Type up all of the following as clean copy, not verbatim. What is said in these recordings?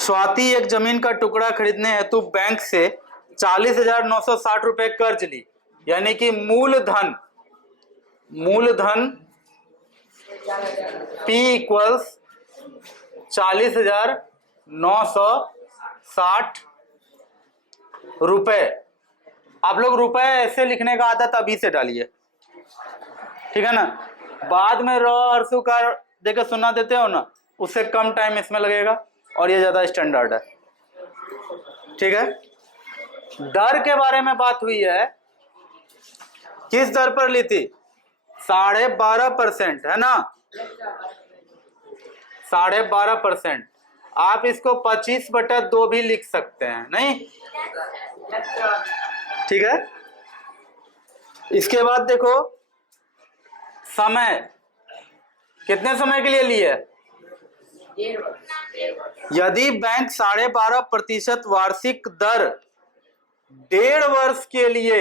स्वाति एक जमीन का टुकड़ा खरीदने हेतु बैंक से 40,960 रुपए कर्ज ली, यानी कि मूलधन P इक्वल्स 40,960 रुपए। आप लोग रुपए ऐसे लिखने का आदत अभी से डालिए, ठीक है ना। बाद में र हर्षु का देकर सुनना देते हो ना, उससे कम टाइम इसमें लगेगा और ये ज्यादा स्टैंडर्ड है, ठीक है। दर के बारे में बात हुई है, किस दर पर ली थी? 12.5% है ना, 12.5%। आप इसको 25/2 भी लिख सकते हैं, नहीं? ठीक है। इसके बाद देखो, समय कितने समय के लिए लिए? यदि बैंक 12.5% वार्षिक दर 1.5 वर्ष के लिए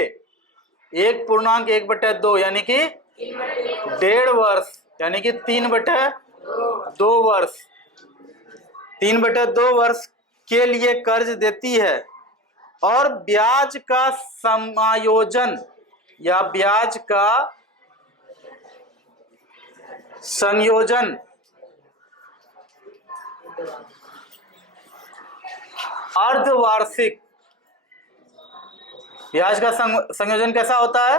1.1/2 यानी कि 1.5 वर्ष यानी कि 3/2 वर्ष 3/2 वर्ष के लिए कर्ज देती है और ब्याज का समायोजन या ब्याज का संयोजन अर्धवार्षिक। ब्याज का संयोजन कैसा होता है?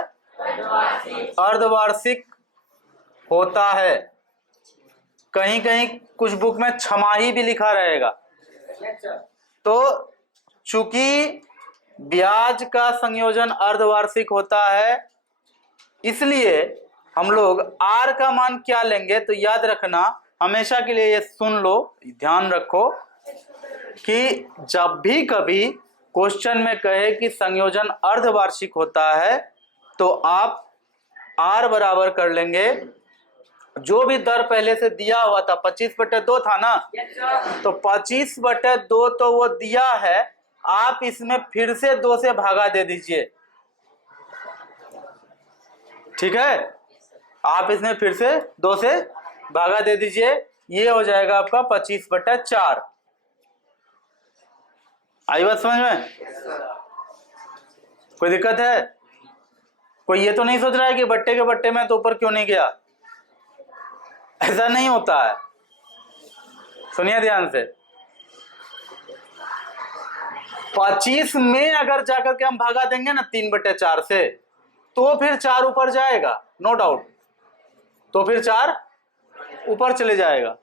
अर्धवार्षिक होता है। कहीं कहीं कुछ बुक में छमाही भी लिखा रहेगा। तो चूंकि ब्याज का संयोजन अर्धवार्षिक होता है, इसलिए हम लोग आर का मान क्या लेंगे? तो याद रखना, हमेशा के लिए ये सुन लो, ध्यान रखो कि जब भी कभी क्वेश्चन में कहे कि संयोजन अर्धवार्षिक होता है तो आप आर बराबर कर लेंगे, जो भी दर पहले से दिया हुआ था 25/2 था ना, तो 25/2 तो वो दिया है, आप इसमें फिर से 2 से भागा दे दीजिए, ठीक है। आप इसमें फिर से 2 से भागा दे दीजिए, ये हो जाएगा आपका 25/4। आई बात समझ में? कोई दिक्कत है? कोई ये तो नहीं सोच रहा है कि बट्टे के बट्टे में तो ऊपर क्यों नहीं गया? ऐसा नहीं होता है, सुनिए ध्यान से। 25 में अगर जाकर के हम भागा देंगे ना 3/4 से, तो फिर 4 ऊपर जाएगा, नो डाउट, तो फिर 4 ऊपर चले जाएगा,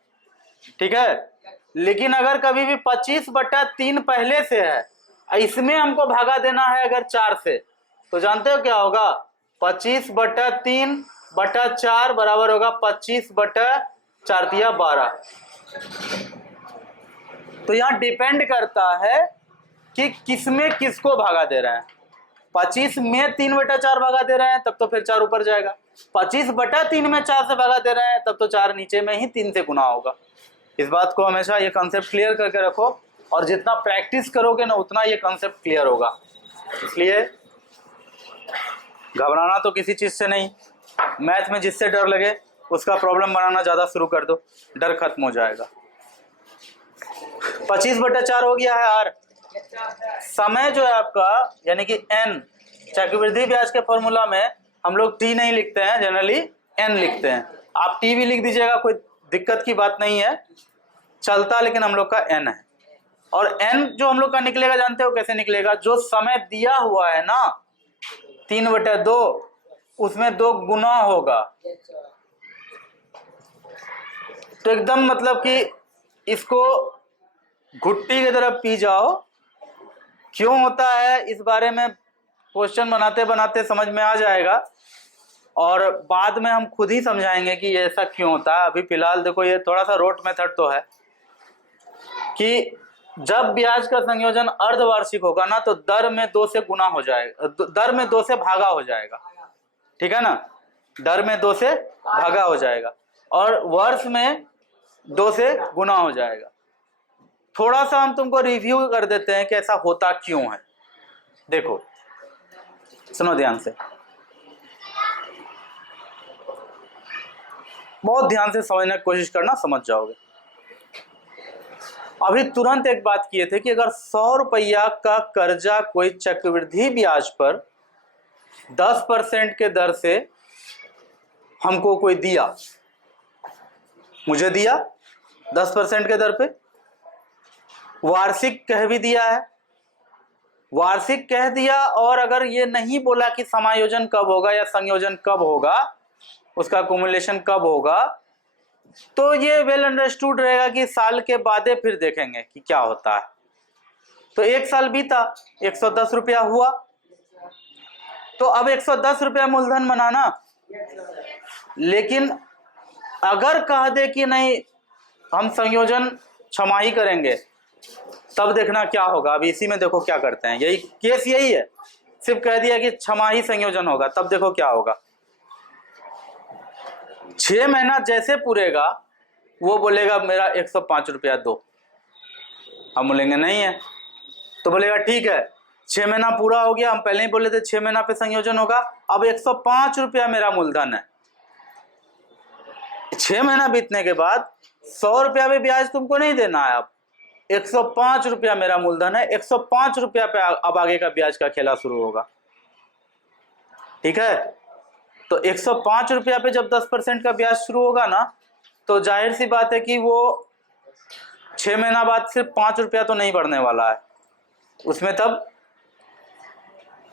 ठीक है। लेकिन अगर कभी भी 25/3 पहले से है, इसमें हमको भागा देना है अगर 4 से, तो जानते हो क्या होगा? 25/3/4 बराबर होगा 25/4 दिया 12। तो यहां डिपेंड करता है कि किसमें किसको भागा दे रहे हैं। 25 में 3/4 भागा दे रहे हैं, तब तो फिर 4 ऊपर जाएगा। 25/3 में 4 से भागा दे रहे हैं, तब तो 4 नीचे में ही 3 से गुना होगा। इस बात को हमेशा ये कॉन्सेप्ट क्लियर करके रखो, और जितना प्रैक्टिस करोगे ना उतना ये कॉन्सेप्ट क्लियर होगा। इसलिए घबराना तो किसी चीज से नहीं, मैथ में जिससे डर लगे उसका प्रॉब्लम बनाना ज्यादा शुरू कर दो, डर खत्म हो जाएगा। 25/4 हो गया है आर। समय जो है आपका, यानी कि एन, चक्रवृद्धि ब्याज के फॉर्मूला में हम लोग टी नहीं लिखते हैं, जनरली एन लिखते हैं। आप टी भी लिख दीजिएगा, कोई दिक्कत की बात नहीं है, चलता, लेकिन हम लोग का एन है। और एन जो हम लोग का निकलेगा, जानते हो कैसे निकलेगा? जो समय दिया हुआ है ना 3/2, उसमें 2 गुना होगा। तो एकदम मतलब कि इसको घुट्टी की तरफ पी जाओ। क्यों होता है इस बारे में क्वेश्चन बनाते बनाते समझ में आ जाएगा, और बाद में हम खुद ही समझाएंगे कि ये ऐसा क्यों होता है। अभी फिलहाल देखो, ये थोड़ा सा रोट मेथड तो है कि जब ब्याज का संयोजन अर्धवार्षिक होगा ना, तो दर में 2 से गुना हो जाएगा, दर में 2 से भागा हो जाएगा, ठीक है ना। दर में 2 से भागा हो जाएगा और वर्ष में 2 से गुना हो जाएगा। थोड़ा सा हम तुमको रिव्यू कर देते हैं कि ऐसा होता क्यों है। देखो, सुनो ध्यान से, बहुत ध्यान से समझने की कोशिश करना, समझ जाओगे। अभी तुरंत एक बात किए थे कि अगर 100 रुपया का कर्जा कोई चक्रवृद्धि ब्याज पर 10% के दर से हमको कोई दिया, मुझे दिया 10% के दर पे, वार्षिक कह भी दिया है, वार्षिक कह दिया, और अगर ये नहीं बोला कि समायोजन कब होगा या संयोजन कब होगा, उसका कुमुलेशन कब होगा, तो ये वेल अंडरस्टूड रहेगा कि साल के बाद फिर देखेंगे कि क्या होता है। तो एक साल बीता, 110 रुपया हुआ, तो अब 110 रुपया मूलधन बनाना। लेकिन अगर कह दे कि नहीं हम संयोजन छमाही करेंगे, तब देखना क्या होगा। अभी इसी में देखो क्या करते हैं, यही केस यही है, सिर्फ कह दिया कि छमाही संयोजन होगा, तब देखो क्या होगा। 6 महीना जैसे पूरेगा वो बोलेगा मेरा 105 रुपया दो, हम बोलेंगे नहीं है, तो बोलेगा ठीक है 6 महीना पूरा हो गया, हम पहले ही बोले थे 6 महीना पे संयोजन होगा, अब 105 रुपया मेरा मूलधन है। 6 महीना बीतने के बाद 100 रुपया भी ब्याज तुमको नहीं देना है, अब 105 रुपया मेरा मूलधन है, 105 रुपया पे अब आगे का ब्याज का खेला शुरू होगा। ठीक है, तो 105 रुपया पे जब 10% का ब्याज शुरू होगा ना, तो जाहिर सी बात है कि वो 6 महीना बाद सिर्फ 5 रुपया तो नहीं बढ़ने वाला है, उसमें तब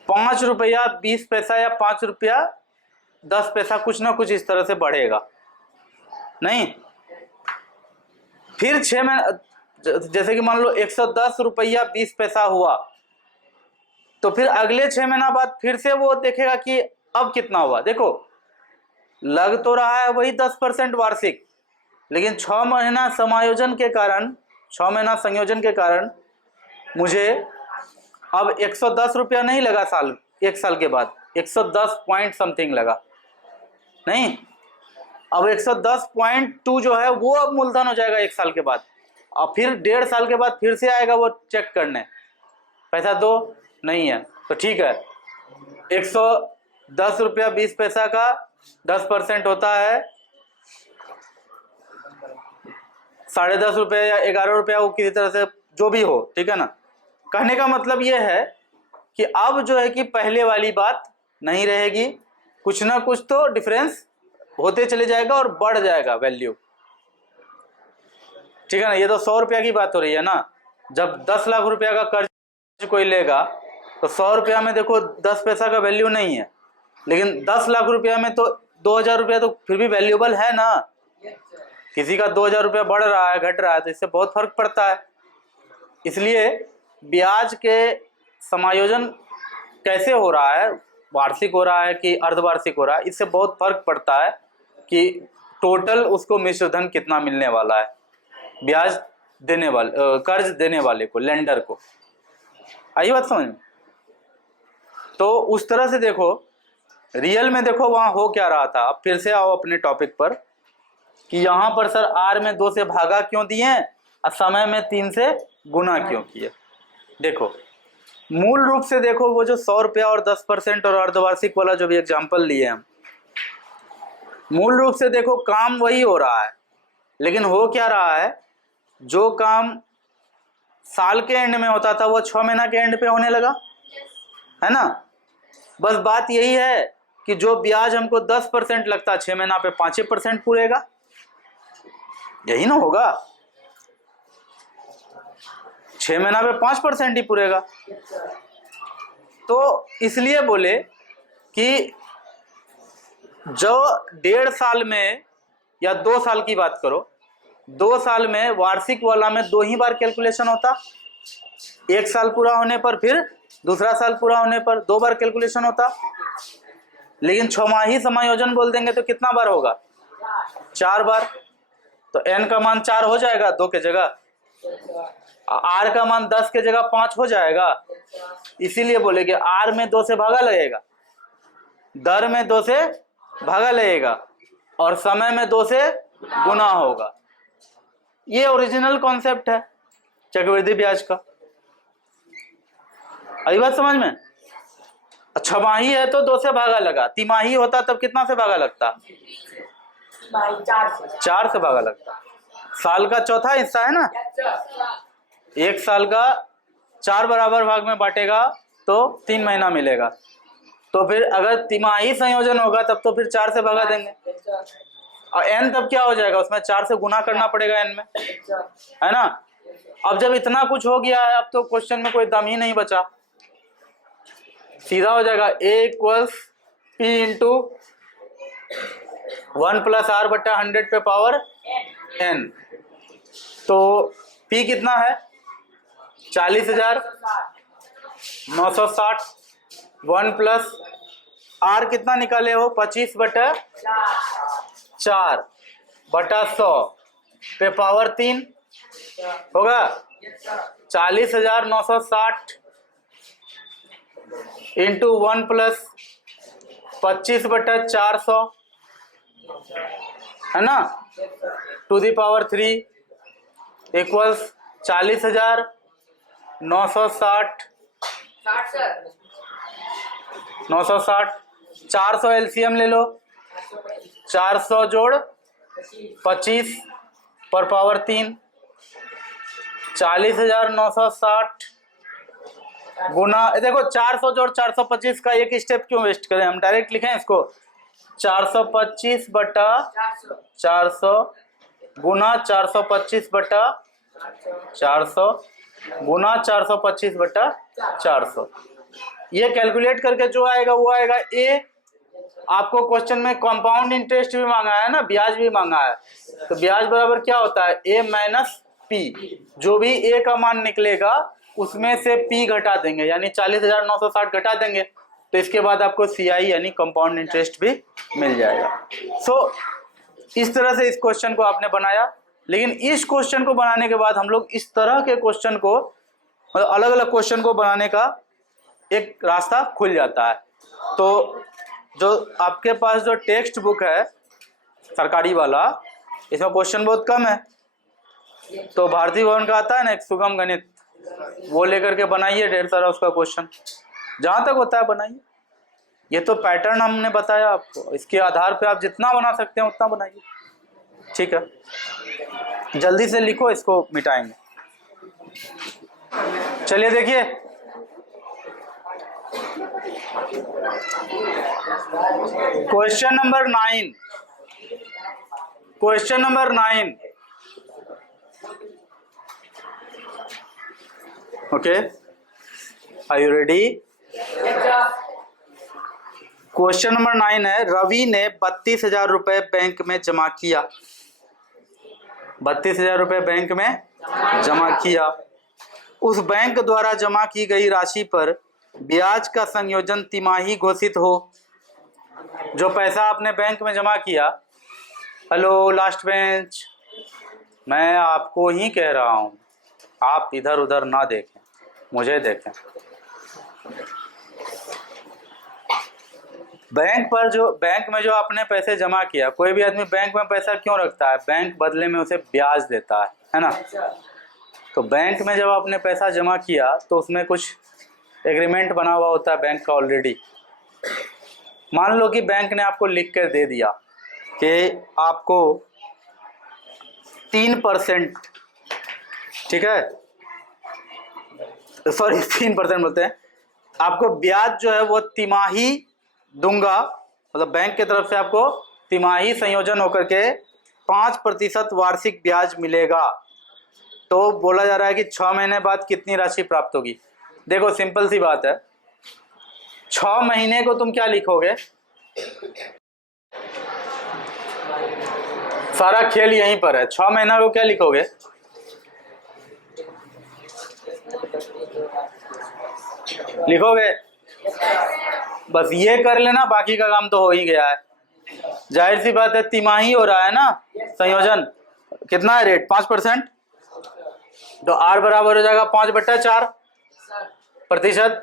5 रुपया 20 पैसा या 5 रुपया 10 पैसा कुछ ना कुछ इस तरह से बढ़ेगा नहीं। फिर 6 महीना, जैसे कि मान लो 110 रुपया 20 पैसा हुआ, तो फिर अगले 6 महीना बाद फिर से वो देखेगा कि अब कितना हुआ। देखो लग तो रहा है वही 10% वार्षिक, लेकिन 6 महीना समायोजन के कारण, 6 महीना संयोजन के कारण मुझे अब 110 रुपया नहीं लगा साल, एक साल के बाद 110 पॉइंट समथिंग लगा नहीं, अब 110.2 जो है वो अब मूलधन हो जाएगा एक साल के बाद। और फिर 1.5 साल के बाद फिर से आएगा वो चेक करने, पैसा दो, नहीं है, तो ठीक है 110 रुपया 20 पैसा का 10% होता है 10.5 रुपये या 11 रुपया, वो किसी तरह से जो भी हो, ठीक है ना। कहने का मतलब ये है कि अब जो है कि पहले वाली बात नहीं रहेगी, कुछ ना कुछ तो डिफरेंस होते चले जाएगा और बढ़ जाएगा वैल्यू, ठीक है ना। ये तो 100 रुपया की बात हो रही है ना, जब 10 लाख रुपया का कर्ज कोई लेगा तो 100 रुपया में देखो 10 पैसा का वैल्यू नहीं है, लेकिन 10 लाख रुपया में तो 2000 रुपया तो फिर भी वैल्यूबल है ना। किसी का 2000 रुपया बढ़ रहा है घट रहा है तो इससे बहुत फर्क पड़ता है। इसलिए ब्याज के समायोजन कैसे हो रहा है, वार्षिक हो रहा है कि अर्धवार्षिक हो रहा है, इससे बहुत फर्क पड़ता है कि टोटल उसको मिश्र धन कितना मिलने वाला है ब्याज देने वाले, कर्ज देने वाले को, लेंडर को। आई बात समझ में। तो उस तरह से देखो, रियल में देखो वहां हो क्या रहा था। अब फिर से आओ अपने टॉपिक पर कि यहाँ पर सर आर में 2 से भागा क्यों दिए और समय में 3 से गुना क्यों किए। देखो मूल रूप से देखो वो जो 100 रुपया और 10% और अर्धवार्षिक वाला जो भी एग्जाम्पल लिए हम, मूल रूप से देखो काम वही हो रहा है, लेकिन हो क्या रहा है, जो काम साल के एंड में होता था वो 6 महीना के एंड पे होने लगा, है ना। बस बात यही है कि जो ब्याज हमको 10% लगता 6 महीना पे 5% पूरेगा, यही ना होगा। 6 महीना पे 5% ही पूरेगा। तो इसलिए बोले कि जो 1.5 साल में या 2 साल की बात करो, 2 साल में वार्षिक वाला में 2 ही बार कैलकुलेशन होता, 1 साल पूरा होने पर फिर दूसरा साल पूरा होने पर 2 बार कैलकुलेशन होता। लेकिन छमाही समायोजन बोल देंगे तो कितना बार होगा, 4 बार। तो n का मान 4 हो जाएगा 2 के जगह, r का मान 10 के जगह 5 हो जाएगा। इसीलिए बोले कि r में 2 से भागा लगेगा, दर में 2 से भागा लगेगा और समय में 2 से गुना होगा। ये ओरिजिनल कॉन्सेप्ट है चक्रवृद्धि ब्याज का। आई बात समझ में। छमाही है तो 2 से भागा लगा, तिमाही होता तब कितना से भागा लगता, 4 से भागा लगता। साल का चौथा हिस्सा है ना, एक साल का 4 बराबर भाग में बांटेगा तो 3 महीना मिलेगा। तो फिर अगर तिमाही संयोजन होगा तब तो फिर 4 से भगा देंगे, और n तब क्या हो जाएगा, उसमें 4 से गुना करना पड़ेगा n में, है ना। अब जब इतना कुछ हो गया है, अब तो क्वेश्चन में कोई दम ही नहीं बचा, सीधा हो जाएगा a equals p into 1 plus r बट्टा 100 पे पावर n। तो p कितना है 40,960, 1 प्लस r कितना निकाले हो 25 बटा 4 बटा 100 पे पावर 3 होगा। 40,960 इंटू 1 प्लस 25 बटा 400 है ना, to the power 3 equals 40,960 400 LCM ले लो, 400 जोड़ 25 पर पावर 3, 40,960 गुना, देखो 400 जोड़ 425 का एक स्टेप क्यों वेस्ट करें, हम डायरेक्ट लिखें इसको 425 बटा 400 गुना 425 बटा 400 गुना 425 बटा 400। ये कैलकुलेट करके जो आएगा वो आएगा ए। आपको क्वेश्चन में कंपाउंड इंटरेस्ट भी मांगा है ना, ब्याज भी मांगा है, तो ब्याज बराबर क्या होता है ए माइनस पी। जो भी ए का मान निकलेगा उसमें से पी घटा देंगे, यानी 40,960 घटा देंगे, तो इसके बाद आपको सीआई यानी कंपाउंड इंटरेस्ट भी मिल जाएगा। सो इस तरह से इस क्वेश्चन को आपने बनाया। लेकिन इस क्वेश्चन को बनाने के बाद हम लोग इस तरह के क्वेश्चन को, मतलब अलग अलग क्वेश्चन को बनाने का एक रास्ता खुल जाता है। तो जो आपके पास जो टेक्स्ट बुक है सरकारी वाला, इसमें क्वेश्चन बहुत कम है, तो भारतीय भवन का आता है ना एक सुगम गणित, वो लेकर के बनाइए ढेर सारा उसका क्वेश्चन, जहां तक होता है बनाइए। ये तो पैटर्न हमने बताया आपको, इसके आधार पे आप जितना बना सकते हैं उतना बनाइए, ठीक है। जल्दी से लिखो, इसको मिटाएंगे। चलिए देखिए, question number 9, question number 9, okay, are you ready? Question number 9 है, रवि ने 32,000 रुपए बैंक में जमा किया। 32,000 रुपए बैंक में जमा किया। उस बैंक द्वारा जमा की गई राशि पर ब्याज का संयोजन तिमाही घोषित हो। जो पैसा आपने बैंक में जमा किया, हेलो लास्ट बेंच, मैं आपको ही कह रहा हूं, आप इधर उधर ना देखें, मुझे देखें। बैंक में जो आपने पैसे जमा किया, कोई भी आदमी बैंक में पैसा क्यों रखता है, बैंक बदले में उसे ब्याज देता है ना। तो बैंक में जब आपने पैसा जमा किया तो उसमें कुछ एग्रीमेंट बना हुआ होता है बैंक का ऑलरेडी। मान लो कि बैंक ने आपको लिख कर दे दिया कि आपको 3%, ठीक है, सॉरी 3% बोलते हैं, आपको ब्याज जो है वो तिमाही दूंगा, मतलब बैंक की तरफ से आपको तिमाही संयोजन होकर के 5% वार्षिक ब्याज मिलेगा। तो बोला जा रहा है कि 6 महीने बाद कितनी राशि प्राप्त होगी। देखो सिंपल सी बात है, 6 महीने को तुम क्या लिखोगे, सारा खेल यहीं पर है। 6 महीना को क्या लिखोगे, लिखोगे, बस ये कर लेना, बाकी का काम तो हो ही गया है। जाहिर सी बात है, तिमाही हो रहा है ना संयोजन, कितना है रेट 5%, तो आर बराबर हो जाएगा 5/4%,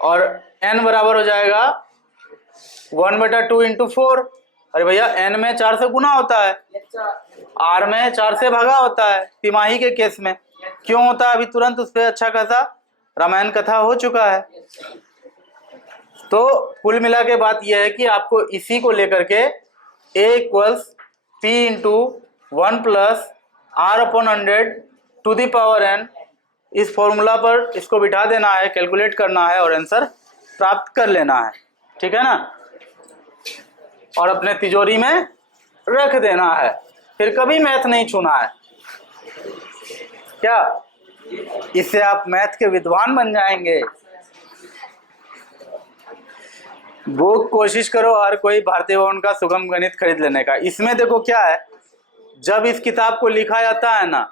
और एन बराबर हो जाएगा 1/2 इंटू 4। अरे भैया एन में 4 से गुना होता है, आर में 4 से भागा होता है तिमाही के केस में। क्यों होता है, अभी तुरंत उस पर अच्छा खासा रामायण कथा हो चुका है। तो कुल मिला के बात यह है कि आपको इसी को लेकर के a equals p into 1 plus r/100 to the power n, इस फॉर्मूला पर इसको बिठा देना है, कैलकुलेट करना है और आंसर प्राप्त कर लेना है, ठीक है ना, और अपने तिजोरी में रख देना है, फिर कभी मैथ नहीं छूना है। क्या इससे आप मैथ के विद्वान बन जाएंगे। वो कोशिश करो हर कोई भारतीय भवन का सुगम गणित खरीद लेने का। इसमें देखो क्या है, जब इस किताब को लिखा जाता है ना,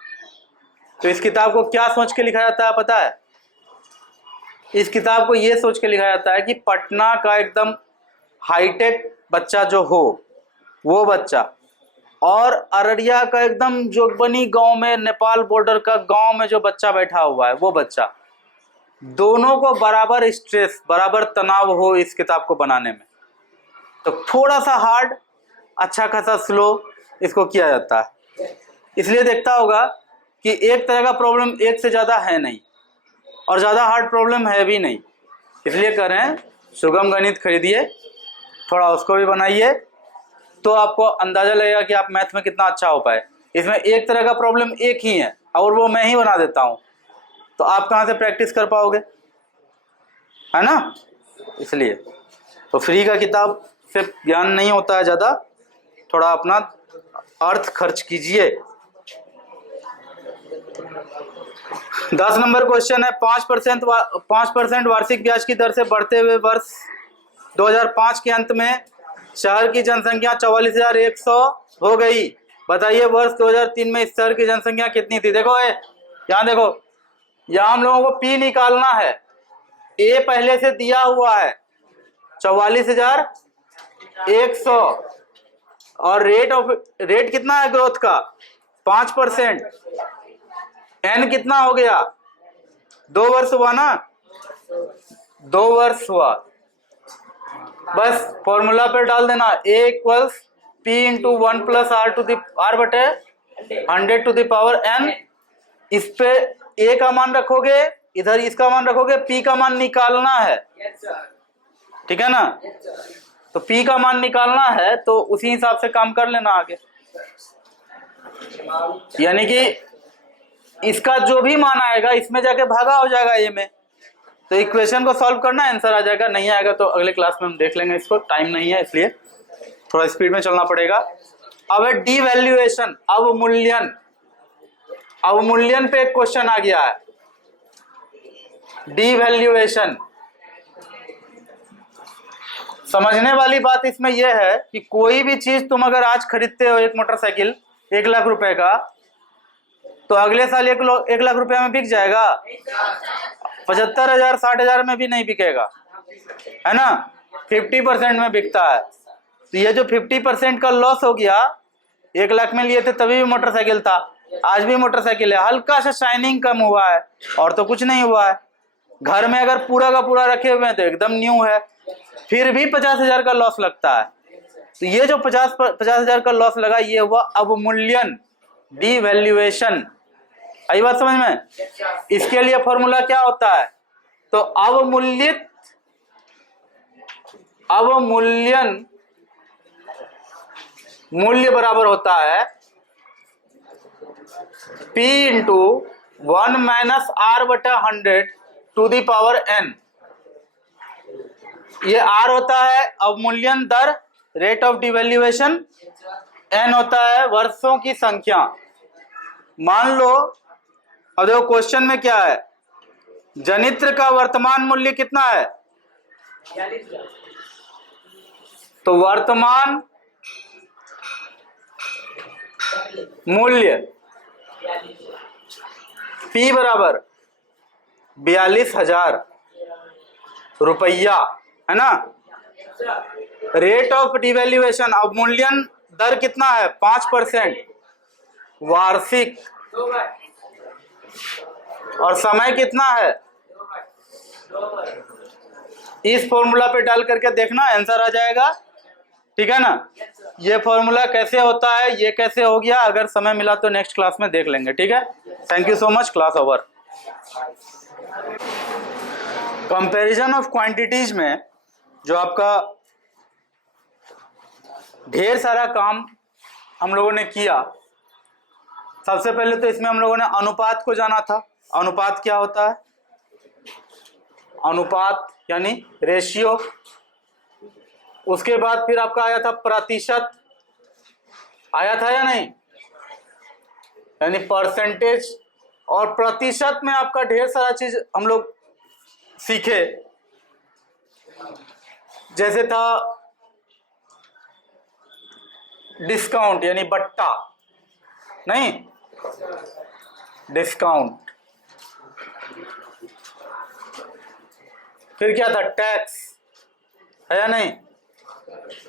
तो इस किताब को क्या सोच के लिखा जाता है पता है? इस किताब को ये सोच के लिखा जाता है कि पटना का एकदम हाईटेक बच्चा जो हो वो बच्चा, और अररिया का एकदम जोगबनी गांव में, नेपाल बॉर्डर का गांव में जो बच्चा बैठा हुआ है वो बच्चा, दोनों को बराबर स्ट्रेस, बराबर तनाव हो इस किताब को बनाने में। तो थोड़ा सा हार्ड, अच्छा खासा स्लो इसको किया जाता है। इसलिए देखता होगा कि एक तरह का प्रॉब्लम एक से ज़्यादा है नहीं, और ज़्यादा हार्ड प्रॉब्लम है भी नहीं। इसलिए कह रहे हैं सुगम गणित खरीदिए, थोड़ा उसको भी बनाइए, तो आपको अंदाज़ा लगेगा कि आप मैथ में कितना अच्छा हो पाए। इसमें एक तरह का प्रॉब्लम एक ही है और वो मैं ही बना देता हूँ, तो आप कहाँ से प्रैक्टिस कर पाओगे, है ना। इसलिए तो फ्री का किताब से ज्ञान नहीं होता है ज़्यादा, थोड़ा अपना अर्थ खर्च कीजिए। 10 नंबर क्वेश्चन है, 5% वार्षिक ब्याज की दर से बढ़ते हुए वर्ष 2005 के अंत में शहर की जनसंख्या 44,100 हो गई। बताइए वर्ष 2003 में इस शहर की जनसंख्या कितनी थी। देखो यहाँ देखो, यहाँ हम लोगों को P निकालना है, A पहले से दिया हुआ है 44,100, और रेट कितना है ग्रोथ का 5%। n कितना हो गया, 2 वर्ष हुआ ना, 2 वर्ष हुआ। बस फॉर्मूला पे डाल देना, a equals p into 1 plus r बटे 100 टू द पावर n। इस पे a का मान रखोगे, इधर इसका मान रखोगे, p का मान निकालना है, ठीक है ना। तो p का मान निकालना है, तो उसी हिसाब से काम कर लेना आगे। यानी कि इसका जो भी मान आएगा इसमें जाके भागा हो जाएगा ये में, तो इक्वेशन को सॉल्व करना, आंसर आ जाएगा। नहीं आएगा तो अगले क्लास में हम देख लेंगे, इसको टाइम नहीं है इसलिए थोड़ा स्पीड में चलना पड़ेगा। अब है डीवैल्यूएशन, अवमूल्यन। अवमूल्यन पे एक क्वेश्चन आ गया है, डीवैल्यूएशन। समझने वाली बात इसमें यह है कि कोई भी चीज तुम अगर आज खरीदते हो, एक मोटरसाइकिल 1 लाख रुपए का, तो अगले साल 1 लाख रुपए में बिक जाएगा? 75,000 60,000 में भी नहीं बिकेगा, है ना। 50% में बिकता है। तो ये जो 50% का लॉस हो गया, 1 लाख में लिए थे तभी भी मोटरसाइकिल था, आज भी मोटरसाइकिल है, हल्का सा शाइनिंग कम हुआ है और तो कुछ नहीं हुआ है। घर में अगर पूरा का पूरा रखे हुए हैं तो एकदम न्यू है, फिर भी 50,000 का लॉस लगता है। तो ये जो 50,000 का लॉस लगा, ये हुआ अवमूल्यन, डीवैल्यूएशन। आई बात समझ में। इसके लिए फॉर्मूला क्या होता है, तो अवमूल्यन मूल्य बराबर होता है P इंटू 1 माइनस R बटा 100 टू दी पावर n। ये R होता है अवमूल्यन दर, रेट ऑफ डिवैल्यूएशन, n होता है वर्षों की संख्या। मान लो, अब देखो क्वेश्चन में क्या है, जनित्र का वर्तमान मूल्य कितना है, तो वर्तमान मूल्य P बराबर 42,000 रुपया, है ना। रेट ऑफ डिवैल्यूएशन, अवमूल्यन दर कितना है 5% वार्षिक, और समय कितना है, इस फॉर्मूला पे डाल करके देखना, आंसर आ जाएगा, ठीक है ना। ये फॉर्मूला कैसे होता है, ये कैसे हो गया, अगर समय मिला तो नेक्स्ट क्लास में देख लेंगे, ठीक है। Thank you so much, class over. Comparison of quantities में जो आपका ढेर सारा काम हम लोगों ने किया, सबसे पहले तो इसमें हम लोगों ने अनुपात को जाना था। अनुपात क्या होता है? अनुपात यानी रेशियो। उसके बाद फिर आपका आया था प्रतिशत, आया था या नहीं, यानी परसेंटेज। और प्रतिशत में आपका ढेर सारा चीज हम लोग सीखे, जैसे था डिस्काउंट यानी बट्टा, नहीं डिस्काउंट। फिर क्या था? टैक्स, है या नहीं।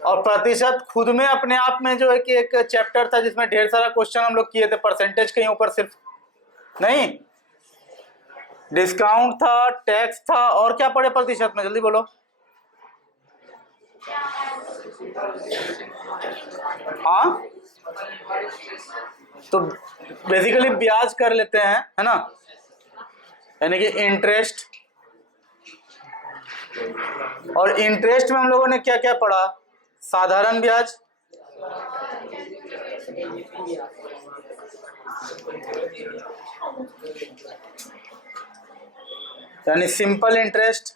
और प्रतिशत खुद में अपने आप में जो है कि एक चैप्टर था जिसमें ढेर सारा क्वेश्चन हम लोग किए थे, परसेंटेज के ऊपर सिर्फ नहीं। डिस्काउंट था, टैक्स था, और क्या पढ़े प्रतिशत में? जल्दी बोलो। हाँ, तो बेसिकली ब्याज कर लेते हैं, है ना, यानी कि इंटरेस्ट। और इंटरेस्ट में हम लोगों ने क्या क्या पढ़ा? साधारण ब्याज, यानी सिंपल इंटरेस्ट,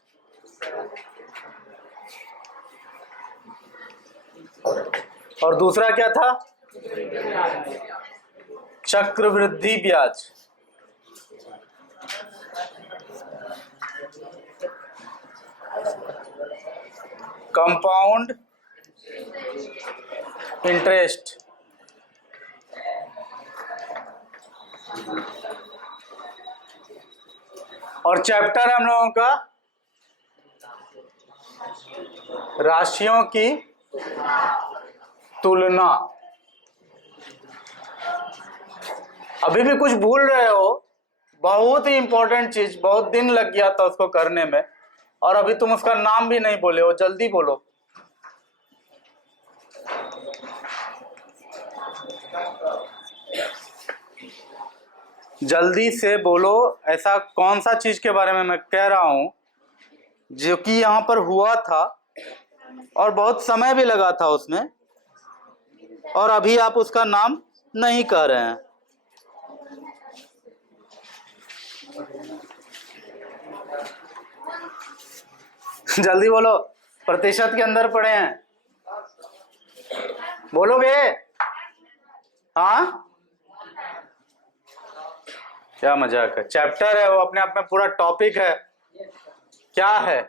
और दूसरा क्या था? चक्रवृद्धि ब्याज। Compound interest. और चैप्टर है हम लोगों का राशियों की तुलना। अभी भी कुछ भूल रहे हो? बहुत ही इंपॉर्टेंट चीज, बहुत दिन लग गया था उसको करने में, और अभी तुम उसका नाम भी नहीं बोले हो। जल्दी बोलो। जल्दी से बोलो, ऐसा कौन सा चीज के बारे में मैं कह रहा हूं जो कि यहां पर हुआ था और बहुत समय भी लगा था उसमें, और अभी आप उसका नाम नहीं कह रहे हैं। जल्दी बोलो। प्रतिशत के अंदर पढ़े हैं, बोलोगे? हाँ, क्या मजाक है। चैप्टर है वो, अपने आप में पूरा टॉपिक है। क्या है?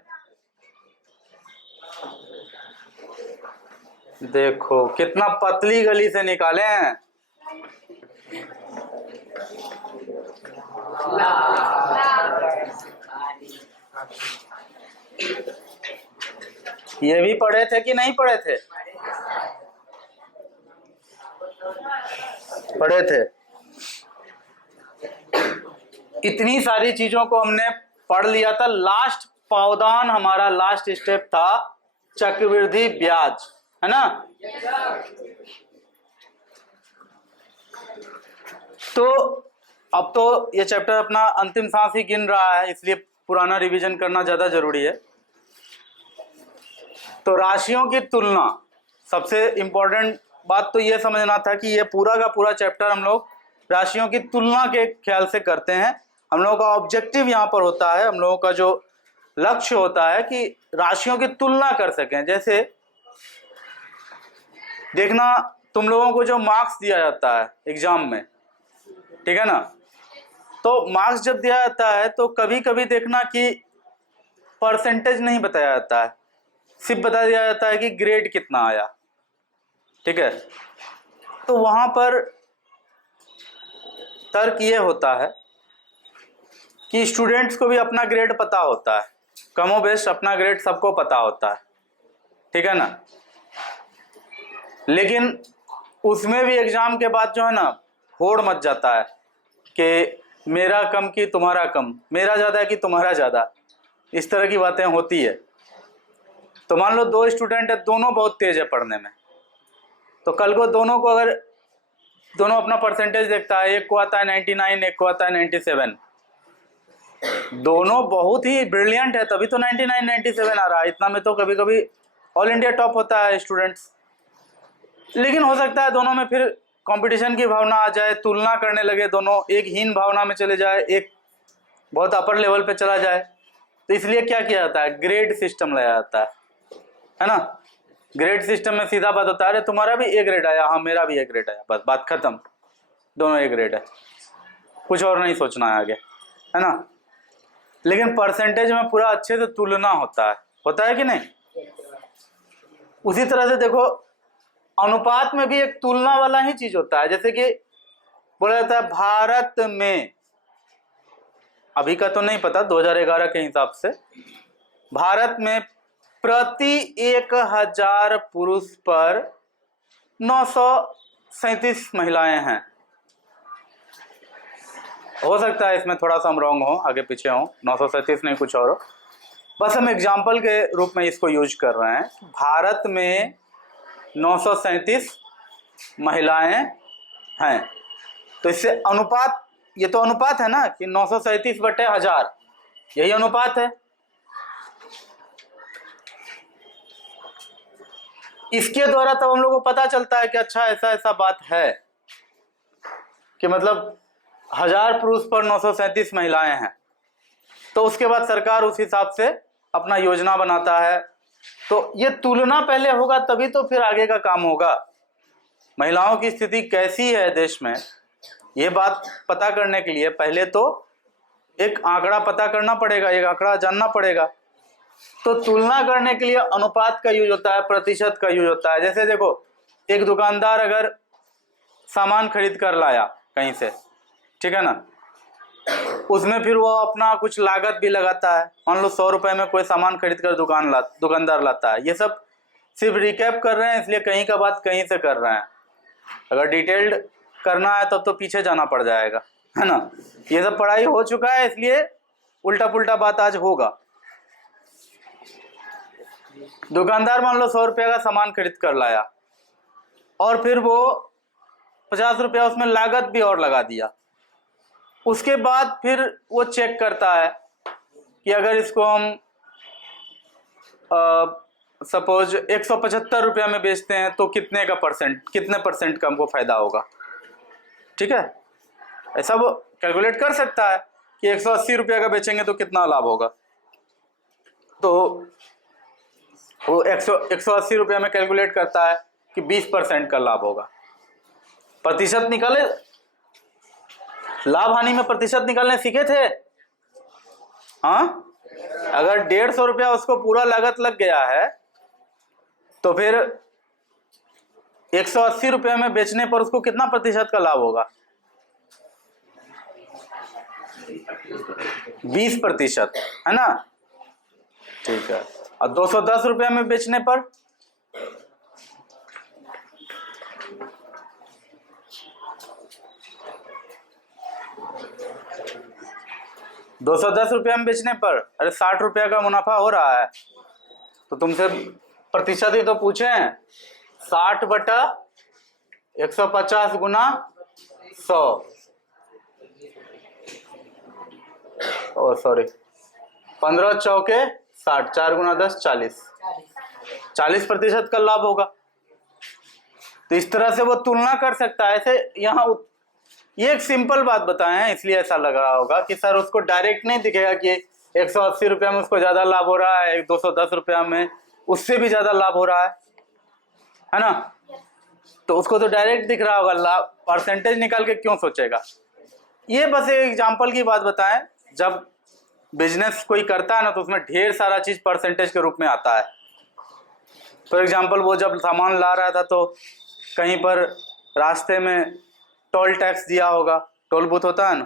देखो कितना पतली गली से निकाले हैं। ये भी पढ़े थे कि नहीं पढ़े थे? पढ़े थे। इतनी सारी चीजों को हमने पढ़ लिया था। लास्ट पावदान, हमारा लास्ट स्टेप था चक्रवृद्धि ब्याज, है ना। तो अब तो ये चैप्टर अपना अंतिम सांस ही गिन रहा है, इसलिए पुराना रिवीजन करना ज्यादा जरूरी है। तो राशियों की तुलना, सबसे इंपॉर्टेंट बात तो ये समझना था कि ये पूरा का पूरा चैप्टर हम लोग राशियों की तुलना के ख्याल से करते हैं। हम लोगों का ऑब्जेक्टिव यहाँ पर होता है, हम लोगों का जो लक्ष्य होता है कि राशियों की तुलना कर सकें। जैसे देखना, तुम लोगों को जो मार्क्स दिया जाता है एग्जाम में, ठीक है ना, तो मार्क्स जब दिया जाता है तो कभी कभी देखना कि परसेंटेज नहीं बताया जाता है, सिर्फ बता दिया जाता है कि ग्रेड कितना आया, ठीक है। तो वहां पर तर्क ये होता है कि स्टूडेंट्स को भी अपना ग्रेड पता होता है, कमोबेश अपना ग्रेड सबको पता होता है, ठीक है ना। लेकिन उसमें भी एग्जाम के बाद जो है ना, होड़ मच जाता है कि मेरा कम कि तुम्हारा कम, मेरा ज़्यादा कि तुम्हारा ज़्यादा, इस तरह की बातें होती है। तो मान लो दो स्टूडेंट है, दोनों बहुत तेज है पढ़ने में, तो कल को दोनों को अगर दोनों अपना परसेंटेज देखता है, एक को आता है 99, एक को आता है 97, दोनों बहुत ही ब्रिलियंट है तभी तो 99 97 आ रहा है। इतना में तो कभी कभी ऑल इंडिया टॉप होता है स्टूडेंट्स। लेकिन हो सकता है दोनों में फिर कंपटीशन की भावना आ जाए, तुलना करने लगे दोनों, एक हीन भावना में चले जाए, एक बहुत अपर लेवल पे चला जाए, तो इसलिए क्या किया जाता है, ग्रेड सिस्टम लाया जाता है ना। ग्रेड सिस्टम में सीधा बात होता है, अरे तुम्हारा भी ए ग्रेड आया, हाँ मेरा भी ए ग्रेड आया, बस बात खत्म, दोनों ए ग्रेड है, कुछ और नहीं सोचना है आगे, है ना। लेकिन परसेंटेज में पूरा अच्छे से तुलना होता है कि नहीं। उसी तरह से देखो अनुपात में भी एक तुलना वाला ही चीज होता है। जैसे कि बोला जाता है भारत में, अभी का तो नहीं पता, 2011 के हिसाब से भारत में प्रति 1000 पुरुष पर 937 महिलाएं हैं। हो सकता है इसमें थोड़ा सा हम रॉन्ग हो, आगे पीछे हो, 937 नहीं कुछ और हो, बस हम एग्जाम्पल के रूप में इसको यूज कर रहे हैं। भारत में 937 महिलाएं हैं, तो इससे अनुपात, ये तो अनुपात है ना कि 937/1000, यही अनुपात है। इसके द्वारा तब हम लोग को पता चलता है कि अच्छा ऐसा बात है कि मतलब 1000 पुरुष पर 937 महिलाएं हैं। तो उसके बाद सरकार उस हिसाब से अपना योजना बनाता है। तो ये तुलना पहले होगा तभी तो फिर आगे का काम होगा। महिलाओं की स्थिति कैसी है देश में, ये बात पता करने के लिए पहले तो एक आंकड़ा पता करना पड़ेगा, एक आंकड़ा जानना पड़ेगा। तो तुलना करने के लिए अनुपात का यूज होता है, प्रतिशत का यूज होता है। जैसे देखो एक दुकानदार अगर सामान खरीद कर लाया कहीं से, ठीक है ना, उसमें फिर वो अपना कुछ लागत भी लगाता है। मान लो 100 रुपए में कोई सामान खरीद कर दुकानदार लाता है। ये सब सिर्फ रिकैप कर रहे हैं, इसलिए कहीं का बात कहीं से कर रहे हैं। अगर डिटेल्ड करना है तब तो पीछे जाना पड़ जाएगा, है ना। ये सब पढ़ाई हो चुका है, इसलिए उल्टा पुल्टा बात आज होगा। दुकानदार मान लो 100 रुपये का सामान खरीद कर लाया और फिर वो 50 रुपया उसमें लागत भी और लगा दिया। उसके बाद फिर वो चेक करता है कि अगर इसको हम सपोज 175 रुपया में बेचते हैं तो कितने परसेंट का हमको फायदा होगा, ठीक है। ऐसा वो कैलकुलेट कर सकता है कि 180 रुपया का बेचेंगे तो कितना लाभ होगा। तो वो 180 रुपया में कैलकुलेट करता है कि 20% का लाभ होगा। प्रतिशत निकाले, लाभ हानि में प्रतिशत निकालने सीखे थे, हाँ। अगर 150 रुपया उसको पूरा लागत लग गया है तो फिर 180 रुपये में बेचने पर उसको कितना प्रतिशत का लाभ होगा, 20%, है ना, ठीक है। और 210 रुपये में बेचने पर 210 रुपया में बेचने पर अरे 60 रुपया का मुनाफा हो रहा है। तो तुमसे प्रतिशत ही तो पूछे हैं, 60/150 गुना 100, ओ सॉरी 15 चौके 60, 4 गुना 10 40% का लाभ होगा। तो इस तरह से वो तुलना कर सकता है। ऐसे यहाँ ये एक सिंपल बात बताए हैं इसलिए ऐसा लग रहा होगा कि सर उसको डायरेक्ट नहीं दिखेगा कि 180 रुपया में उसको ज्यादा लाभ हो रहा है, 210 रुपया में उससे भी ज्यादा लाभ हो रहा है ना। तो उसको तो डायरेक्ट दिख रहा होगा, लाभ परसेंटेज निकाल के क्यों सोचेगा। ये बस एक एग्जांपल की बात बताएं, जब बिजनेस कोई करता है ना तो उसमें ढेर सारा चीज परसेंटेज के रूप में आता है। फॉर एग्जांपल वो जब सामान ला रहा था तो कहीं पर रास्ते में टोल टैक्स दिया होगा, टोल बूथ होता है ना,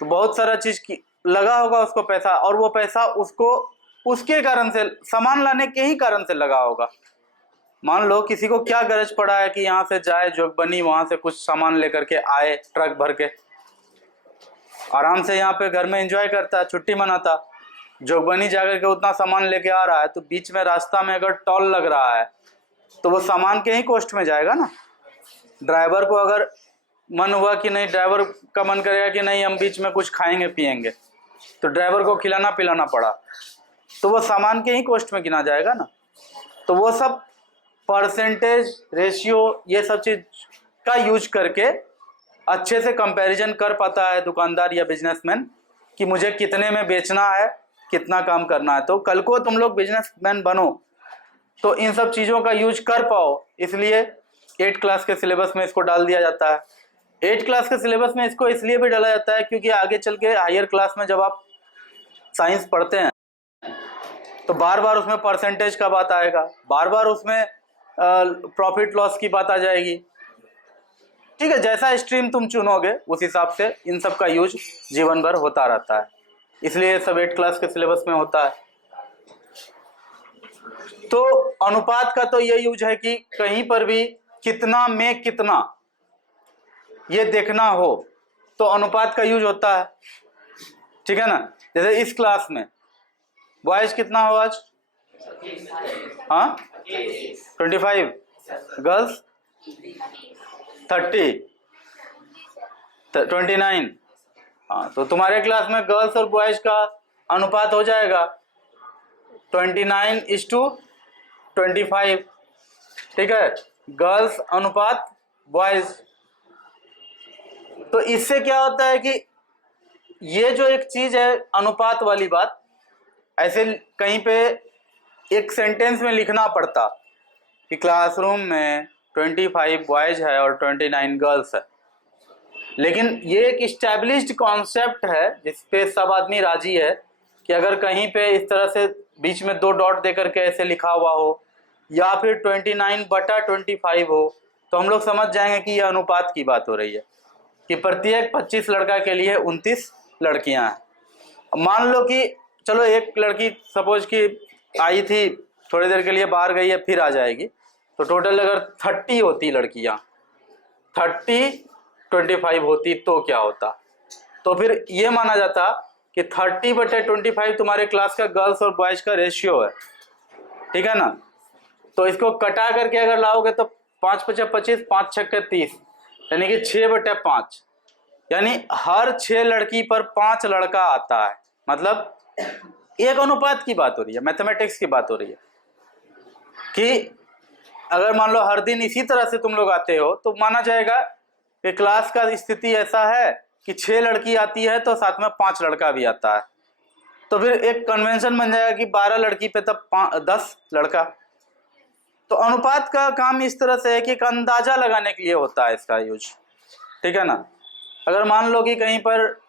तो बहुत सारा चीज लगा होगा उसको पैसा, और वो पैसा उसको उसके कारण से, सामान लाने के ही कारण से लगा होगा। मान लो किसी को क्या गरज पड़ा है कि यहाँ से जाए जोगबनी, वहां से कुछ सामान लेकर के आए ट्रक भर के, आराम से यहाँ पे घर में एंजॉय करता, छुट्टी मनाता, जोगबनी जाकर के उतना सामान लेके आ रहा है, तो बीच में रास्ता में अगर टोल लग रहा है तो वो सामान के ही कॉस्ट में जाएगा ना। ड्राइवर को अगर मन हुआ कि नहीं, ड्राइवर का मन करेगा कि नहीं हम बीच में कुछ खाएंगे पिएंगे, तो ड्राइवर को खिलाना पिलाना पड़ा, तो वो सामान के ही कॉस्ट में गिना जाएगा ना। तो वो सब परसेंटेज रेशियो ये सब चीज का यूज करके अच्छे से कंपैरिजन कर पाता है दुकानदार या बिजनेसमैन कि मुझे कितने में बेचना है, कितना काम करना है। तो कल को तुम लोग बिजनेसमैन बनो तो इन सब चीज़ों का यूज कर पाओ, इसलिए 8 क्लास के सिलेबस में इसको डाल दिया जाता है। 8 क्लास के सिलेबस में इसको इसलिए भी डाला जाता है क्योंकि आगे चल के हायर क्लास में जब आप साइंस पढ़ते हैं तो बार बार उसमें परसेंटेज का बात आएगा, बार बार उसमें प्रॉफिट लॉस की बात आ जाएगी। ठीक है, जैसा स्ट्रीम तुम चुनोगे उस हिसाब से इन सब का यूज जीवन भर होता रहता है, इसलिए सब 8 क्लास के सिलेबस में होता है। तो अनुपात का तो ये यूज है कि कहीं पर भी कितना में कितना ये देखना हो तो अनुपात का यूज होता है। ठीक है ना, जैसे इस क्लास में बॉयज कितना हो आज? हाँ 25, गर्ल्स 30, 29। हाँ, तो तुम्हारे क्लास में गर्ल्स और बॉयज का अनुपात हो जाएगा 29:25। ठीक है, गर्ल्स अनुपात बॉयज। तो इससे क्या होता है कि ये जो एक चीज है अनुपात वाली बात, ऐसे कहीं पे एक सेंटेंस में लिखना पड़ता कि क्लासरूम में 25 बॉयज है और 29 गर्ल्स है, लेकिन ये एक इस्टेब्लिश्ड कॉन्सेप्ट है जिस पे सब आदमी राजी है कि अगर कहीं पे इस तरह से बीच में 2 डॉट देकर के ऐसे लिखा हुआ हो या फिर 29/25 हो तो हम लोग समझ जाएंगे कि यह अनुपात की बात हो रही है कि प्रत्येक 25 लड़का के लिए 29 लड़कियां हैं। मान लो कि चलो एक लड़की सपोज कि आई थी, थोड़ी देर के लिए बाहर गई है, फिर आ जाएगी, तो टोटल अगर 30 होती लड़कियां, 30/25 होती तो क्या होता? तो फिर ये माना जाता कि 30/25 तुम्हारे क्लास का गर्ल्स और बॉयज का रेशियो है। ठीक है ना, तो इसको कटा करके अगर लाओगे तो 5×5 = 25, 5×6 = 30, यानी कि 6/5, यानी हर 6 लड़की पर 5 लड़का आता है। मतलब एक अनुपात की बात हो रही है, मैथमेटिक्स की बात हो रही है कि अगर मान लो हर दिन इसी तरह से तुम लोग आते हो तो माना जाएगा कि क्लास का स्थिति ऐसा है कि 6 लड़की आती है तो साथ में 5 लड़का भी आता है, तो फिर एक कन्वेंशन बन जाएगा कि 12 लड़की पे तब 10 लड़का। तो अनुपात का काम इस तरह से है कि एक अंदाजा लगाने के लिए होता है इसका यूज। ठीक है ना, अगर मान लो कि कहीं पर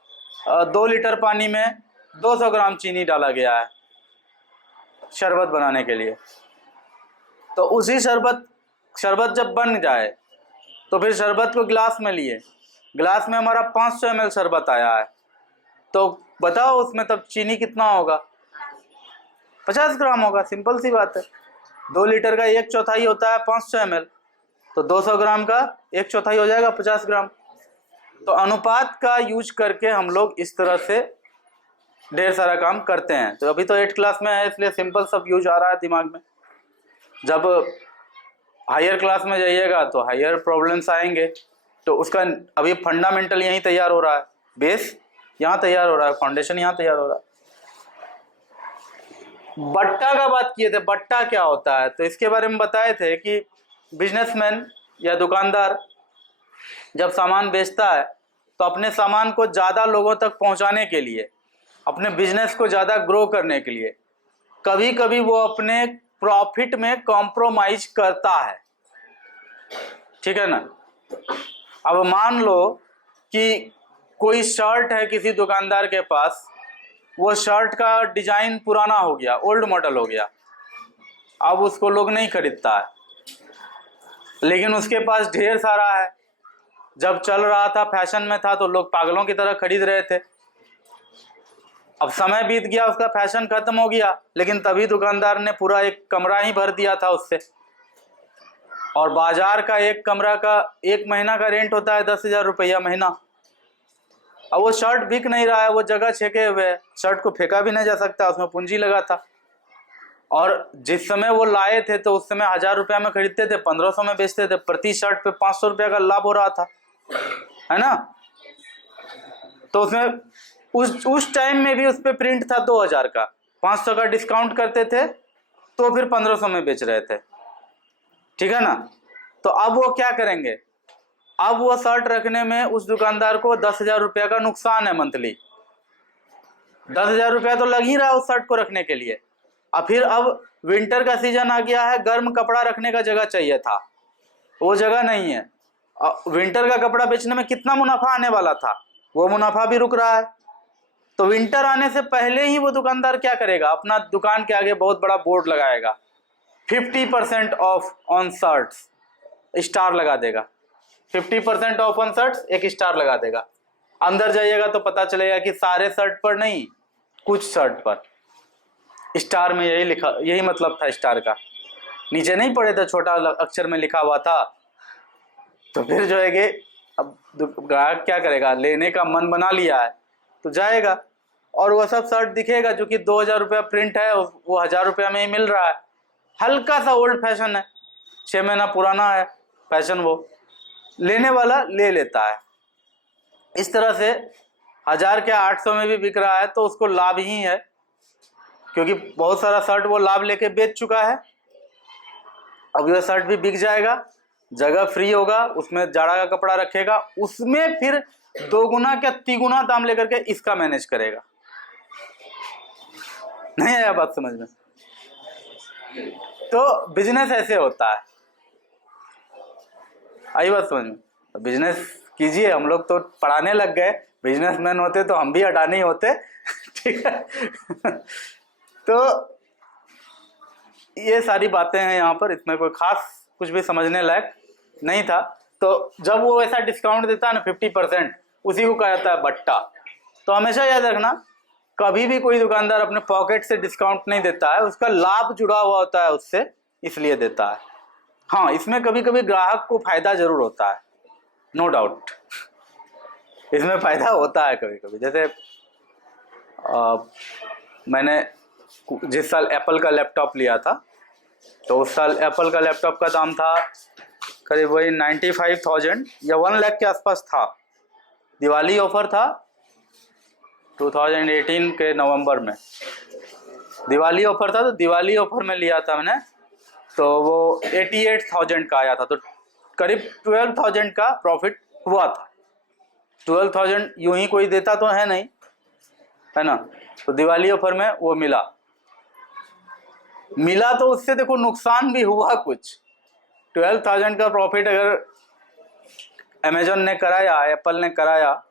2 लीटर पानी में 200 ग्राम चीनी डाला गया है शरबत बनाने के लिए, तो उसी शरबत जब बन जाए तो फिर शरबत को गिलास में लिए, गिलास में हमारा 500 ml शरबत आया है, तो बताओ उसमें तब चीनी कितना होगा? 50 ग्राम होगा। सिंपल सी बात है, 2 लीटर का 1/4 होता है 500 ml, तो 200 ग्राम का 1/4 हो जाएगा 50 ग्राम। तो अनुपात का यूज करके हम लोग इस तरह से ढेर सारा काम करते हैं। तो अभी तो 8 क्लास में है इसलिए सिंपल सब यूज आ रहा है दिमाग में। जब हायर क्लास में जाइएगा तो हायर प्रॉब्लम्स आएंगे, तो उसका अभी फंडामेंटल यहीं तैयार हो रहा है, बेस यहाँ तैयार हो रहा है, फाउंडेशन यहाँ तैयार हो रहा है। बट्टा का बात किए थे, बट्टा क्या होता है? तो इसके बारे में बताए थे कि बिजनेसमैन या दुकानदार जब सामान बेचता है तो अपने सामान को ज़्यादा लोगों तक पहुंचाने के लिए, अपने बिजनेस को ज़्यादा ग्रो करने के लिए कभी कभी वो अपने प्रॉफिट में कॉम्प्रोमाइज करता है। ठीक है ना, अब मान लो कि कोई शर्ट है किसी दुकानदार के पास, वो शर्ट का डिजाइन पुराना हो गया, ओल्ड मॉडल हो गया, अब उसको लोग नहीं खरीदता है, लेकिन उसके पास ढेर सारा है। जब चल रहा था, फैशन में था, तो लोग पागलों की तरह खरीद रहे थे। अब समय बीत गया, उसका फैशन खत्म हो गया, लेकिन तभी दुकानदार ने पूरा एक कमरा ही भर दिया था उससे, और बाजार का एक कमरा का 1 महीना का रेंट होता है 10,000 रुपया महीना। अब वो शर्ट बिक नहीं रहा है, वो जगह छेके हुए है, शर्ट को फेंका भी नहीं जा सकता, उसमें पूंजी लगा था। और जिस समय वो लाए थे तो उस समय 1000 रुपया में खरीदते थे, 1500 में बेचते थे, प्रति शर्ट पे 500 रुपया का लाभ हो रहा था, है ना। तो उसमें उस टाइम में भी उस पर प्रिंट था 2000 का, 500 का डिस्काउंट करते थे तो फिर 1500 में बेच रहे थे। ठीक है ना, तो अब वो क्या करेंगे? अब वो शर्ट रखने में उस दुकानदार को 10,000 रुपया का नुकसान है मंथली। 10,000 रुपया तो लग ही रहा है उस शर्ट को रखने के लिए। और फिर अब विंटर का सीजन आ गया है, गर्म कपड़ा रखने का जगह चाहिए था, वो जगह नहीं है। विंटर का कपड़ा बेचने में कितना मुनाफा आने वाला था, वो मुनाफा भी रुक रहा है। तो विंटर आने से पहले ही वो दुकानदार क्या करेगा, अपना दुकान के आगे बहुत बड़ा बोर्ड लगाएगा, 50% ऑफ ऑन शर्ट्स, स्टार लगा देगा। 50% ऑफ ऑन शर्ट्स, एक स्टार लगा देगा। अंदर जाइएगा तो पता चलेगा कि सारे शर्ट पर नहीं, कुछ शर्ट पर स्टार में यही लिखा, यही मतलब था स्टार का। नीचे नहीं पड़े थे, छोटा अक्षर में लिखा हुआ था। तो फिर जो है कि अब ग्राहक क्या करेगा, लेने का मन बना लिया है तो जाएगा, और वो सब शर्ट दिखेगा जो कि 2,000 रुपया प्रिंट है, वो 1,000 रुपया में ही मिल रहा है। हल्का सा ओल्ड फैशन है, 6 महीना पुराना है फैशन, वो लेने वाला ले लेता है। इस तरह से 1,000 के 800 में भी बिक रहा है तो उसको लाभ ही है, क्योंकि बहुत सारा शर्ट वो लाभ लेके बेच चुका है। अब यह शर्ट भी बिक जाएगा, जगह फ्री होगा, उसमें जाड़ा का कपड़ा रखेगा, उसमें फिर 2 गुना क्या 3 गुना दाम लेकर के इसका मैनेज करेगा। नहीं आया बात समझ में? तो बिजनेस ऐसे होता है। आई बात समझ में? बिजनेस कीजिए। हम लोग तो पढ़ाने लग गए, बिजनेसमैन होते तो हम भी अडानी ही होते। ठीक है। तो ये सारी बातें हैं यहाँ पर, इसमें कोई खास कुछ भी समझने लायक नहीं था। तो जब वो ऐसा डिस्काउंट देता है ना 50%, उसी को कहा जाता है बट्टा। तो हमेशा याद रखना, कभी भी कोई दुकानदार अपने पॉकेट से डिस्काउंट नहीं देता है, उसका लाभ जुड़ा हुआ होता है उससे, इसलिए देता है। हाँ, इसमें कभी कभी ग्राहक को फायदा जरूर होता है, नो डाउट, इसमें फायदा होता है कभी कभी। जैसे मैंने जिस साल एप्पल का लैपटॉप लिया था, तो उस साल एप्पल का लैपटॉप का दाम था करीब वही 95,000 या 1 लाख के आसपास था। दिवाली ऑफर था 2018 के नवंबर में, दिवाली ऑफर था, तो दिवाली ऑफर में लिया था मैंने। तो वो 88,000 का आया था, तो करीब 12,000 का प्रॉफिट हुआ था। 12,000 यूं ही कोई देता तो है नहीं, है ना। तो दिवाली ऑफर में वो मिला, तो उससे देखो नुकसान भी हुआ कुछ। 12,000 का प्रॉफिट अगर अमेजोन ने कराया, एप्पल ने कराया,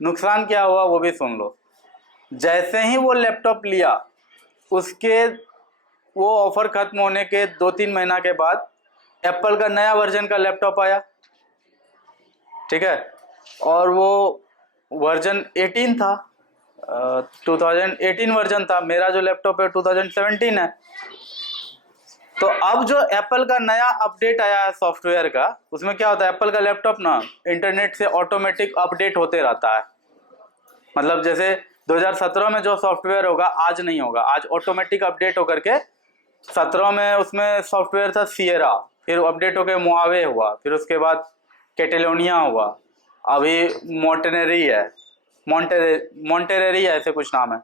नुकसान क्या हुआ वो भी सुन लो। जैसे ही वो लैपटॉप लिया, उसके वो ऑफर खत्म होने के 2-3 महीना के बाद एप्पल का नया वर्जन का लैपटॉप आया, ठीक है, और वो वर्जन 18 था, 2018 वर्जन था। मेरा जो लैपटॉप है 2017 है। तो अब जो एप्पल का नया अपडेट आया है सॉफ्टवेयर का, उसमें क्या होता है, एप्पल का लैपटॉप ना इंटरनेट से ऑटोमेटिक अपडेट होते रहता है। मतलब जैसे 2017 में जो सॉफ्टवेयर होगा आज नहीं होगा, आज ऑटोमेटिक अपडेट होकर के 17 में उसमें सॉफ्टवेयर था सिएरा, फिर अपडेट होकर मुआवे हुआ, फिर उसके बाद कैटेलोनिया हुआ, अभी मोंटेनेरी है, मॉन्टेरेरी है, ऐसे कुछ नाम है।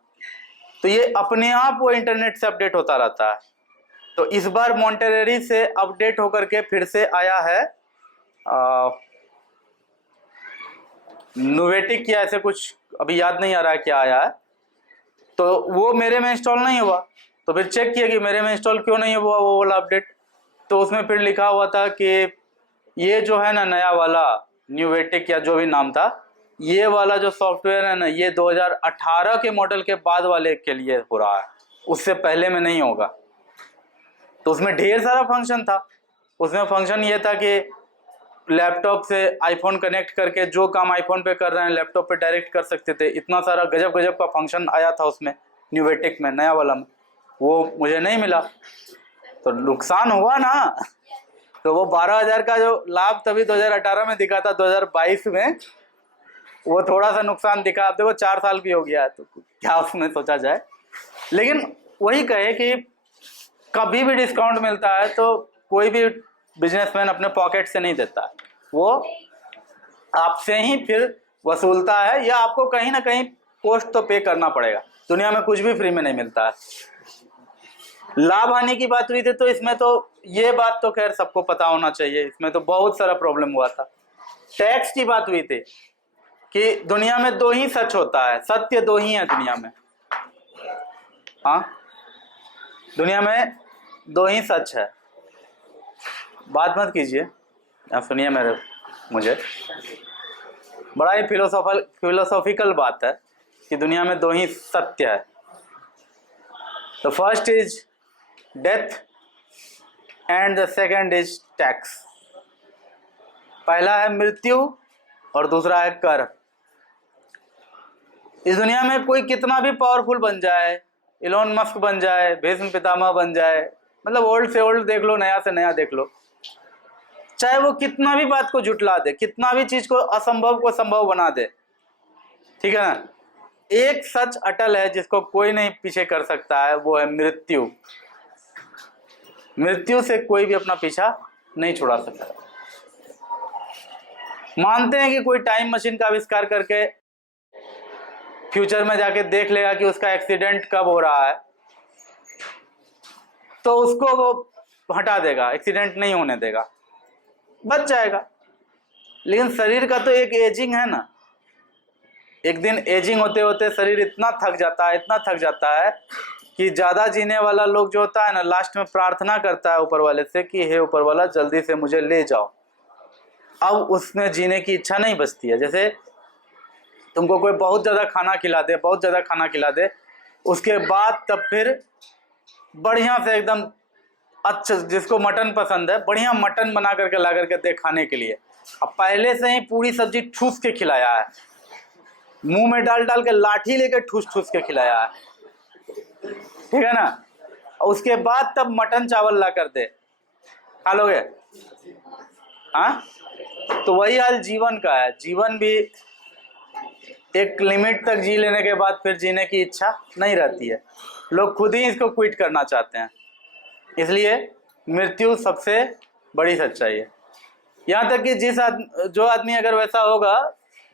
तो ये अपने आप वो इंटरनेट से अपडेट होता रहता है। तो इस बार मॉन्टेरेरी से अपडेट होकर के फिर से आया है नुवेटिक या ऐसे कुछ, अभी याद नहीं आ रहा है क्या आया है। तो वो मेरे में इंस्टॉल नहीं हुआ, तो फिर चेक किया कि मेरे में इंस्टॉल क्यों नहीं हुआ वो वाला अपडेट। तो उसमें फिर लिखा हुआ था कि ये जो है ना नया वाला न्यूवेटिक या जो भी नाम था, ये वाला जो सॉफ्टवेयर है ना, ये 2018 के मॉडल के बाद वाले के लिए हो रहा है, उससे पहले में नहीं होगा। तो उसमें ढेर सारा फंक्शन था। उसमें फंक्शन ये था कि लैपटॉप से आईफोन कनेक्ट करके जो काम आईफोन पे कर रहे हैं लैपटॉप पे डायरेक्ट कर सकते थे। इतना सारा गजब गजब का फंक्शन आया था उसमें न्यूवेटिक में, नया वाला में। वो मुझे नहीं मिला तो नुकसान हुआ ना। तो वो 12,000 का जो लाभ तभी 2018 में दिखा था, 2022 में वो थोड़ा सा नुकसान दिखा। अब देखो 4 साल भी हो गया है, तो क्या उसमें सोचा जाए। लेकिन वही कहे कि कभी भी डिस्काउंट मिलता है तो कोई भी बिजनेसमैन अपने पॉकेट से नहीं देता है, वो आपसे ही फिर वसूलता है, या आपको कहीं ना कहीं कॉस्ट तो पे करना पड़ेगा। दुनिया में कुछ भी फ्री में नहीं मिलता है। लाभ हानि की बात हुई थी, तो इसमें तो ये बात तो खैर सबको पता होना चाहिए, इसमें तो बहुत सारा प्रॉब्लम हुआ था। टैक्स की बात हुई थी कि दुनिया में दो ही सच होता है, सत्य दो ही है दुनिया में। हाँ, दुनिया में दो ही सच है। बात मत कीजिए, आप सुनिए मेरे, मुझे बड़ा ही फिलोसॉफिकल बात है कि दुनिया में दो ही सत्य है। The first is death and the second is tax. पहला है मृत्यु और दूसरा है कर। इस दुनिया में कोई कितना भी पावरफुल बन जाए, इलोन मस्क बन जाए, भीष्म पितामह बन जाए, मतलब ओल्ड से ओल्ड देख लो, नया से नया देख लो, चाहे वो कितना भी बात को जुटला दे, कितना भी चीज को असंभव को संभव बना दे, ठीक है ना, एक सच अटल है जिसको कोई नहीं पीछे कर सकता है, वो है मृत्यु। मृत्यु से कोई भी अपना पीछा नहीं छुड़ा सकता। मानते हैं कि कोई टाइम मशीन का आविष्कार करके फ्यूचर में जाके देख लेगा कि उसका एक्सीडेंट कब हो रहा है, तो उसको वो हटा देगा, एक्सीडेंट नहीं होने देगा, बच जाएगा। लेकिन शरीर का तो एक एजिंग है ना, एक दिन एजिंग होते होते शरीर इतना थक जाता है, इतना थक जाता है कि ज्यादा जीने वाला लोग जो होता है ना, लास्ट में प्रार्थना करता है ऊपर वाले से कि हे ऊपर वाला जल्दी से मुझे ले जाओ। अब उसमें जीने की इच्छा नहीं बचती है। जैसे तुमको कोई बहुत ज्यादा खाना खिला दे, बहुत ज्यादा खाना खिला दे, उसके बाद तब फिर बढ़िया से एकदम अच्छा, जिसको मटन पसंद है, बढ़िया मटन बना करके ला करके दे खाने के लिए, अब पहले से ही पूरी सब्जी ठूस के खिलाया है, मुंह में डाल डाल के लाठी लेके ठूस ठूस के खिलाया है, ठीक है ना, उसके बाद तब मटन चावल ला कर दे, खा लोगे? हाँ, तो वही हाल जीवन का है। जीवन भी एक लिमिट तक जी लेने के बाद फिर जीने की इच्छा नहीं रहती है, लोग खुद ही इसको क्विट करना चाहते हैं। इसलिए मृत्यु सबसे बड़ी सच्चाई है। यहाँ तक कि जो आदमी अगर वैसा होगा,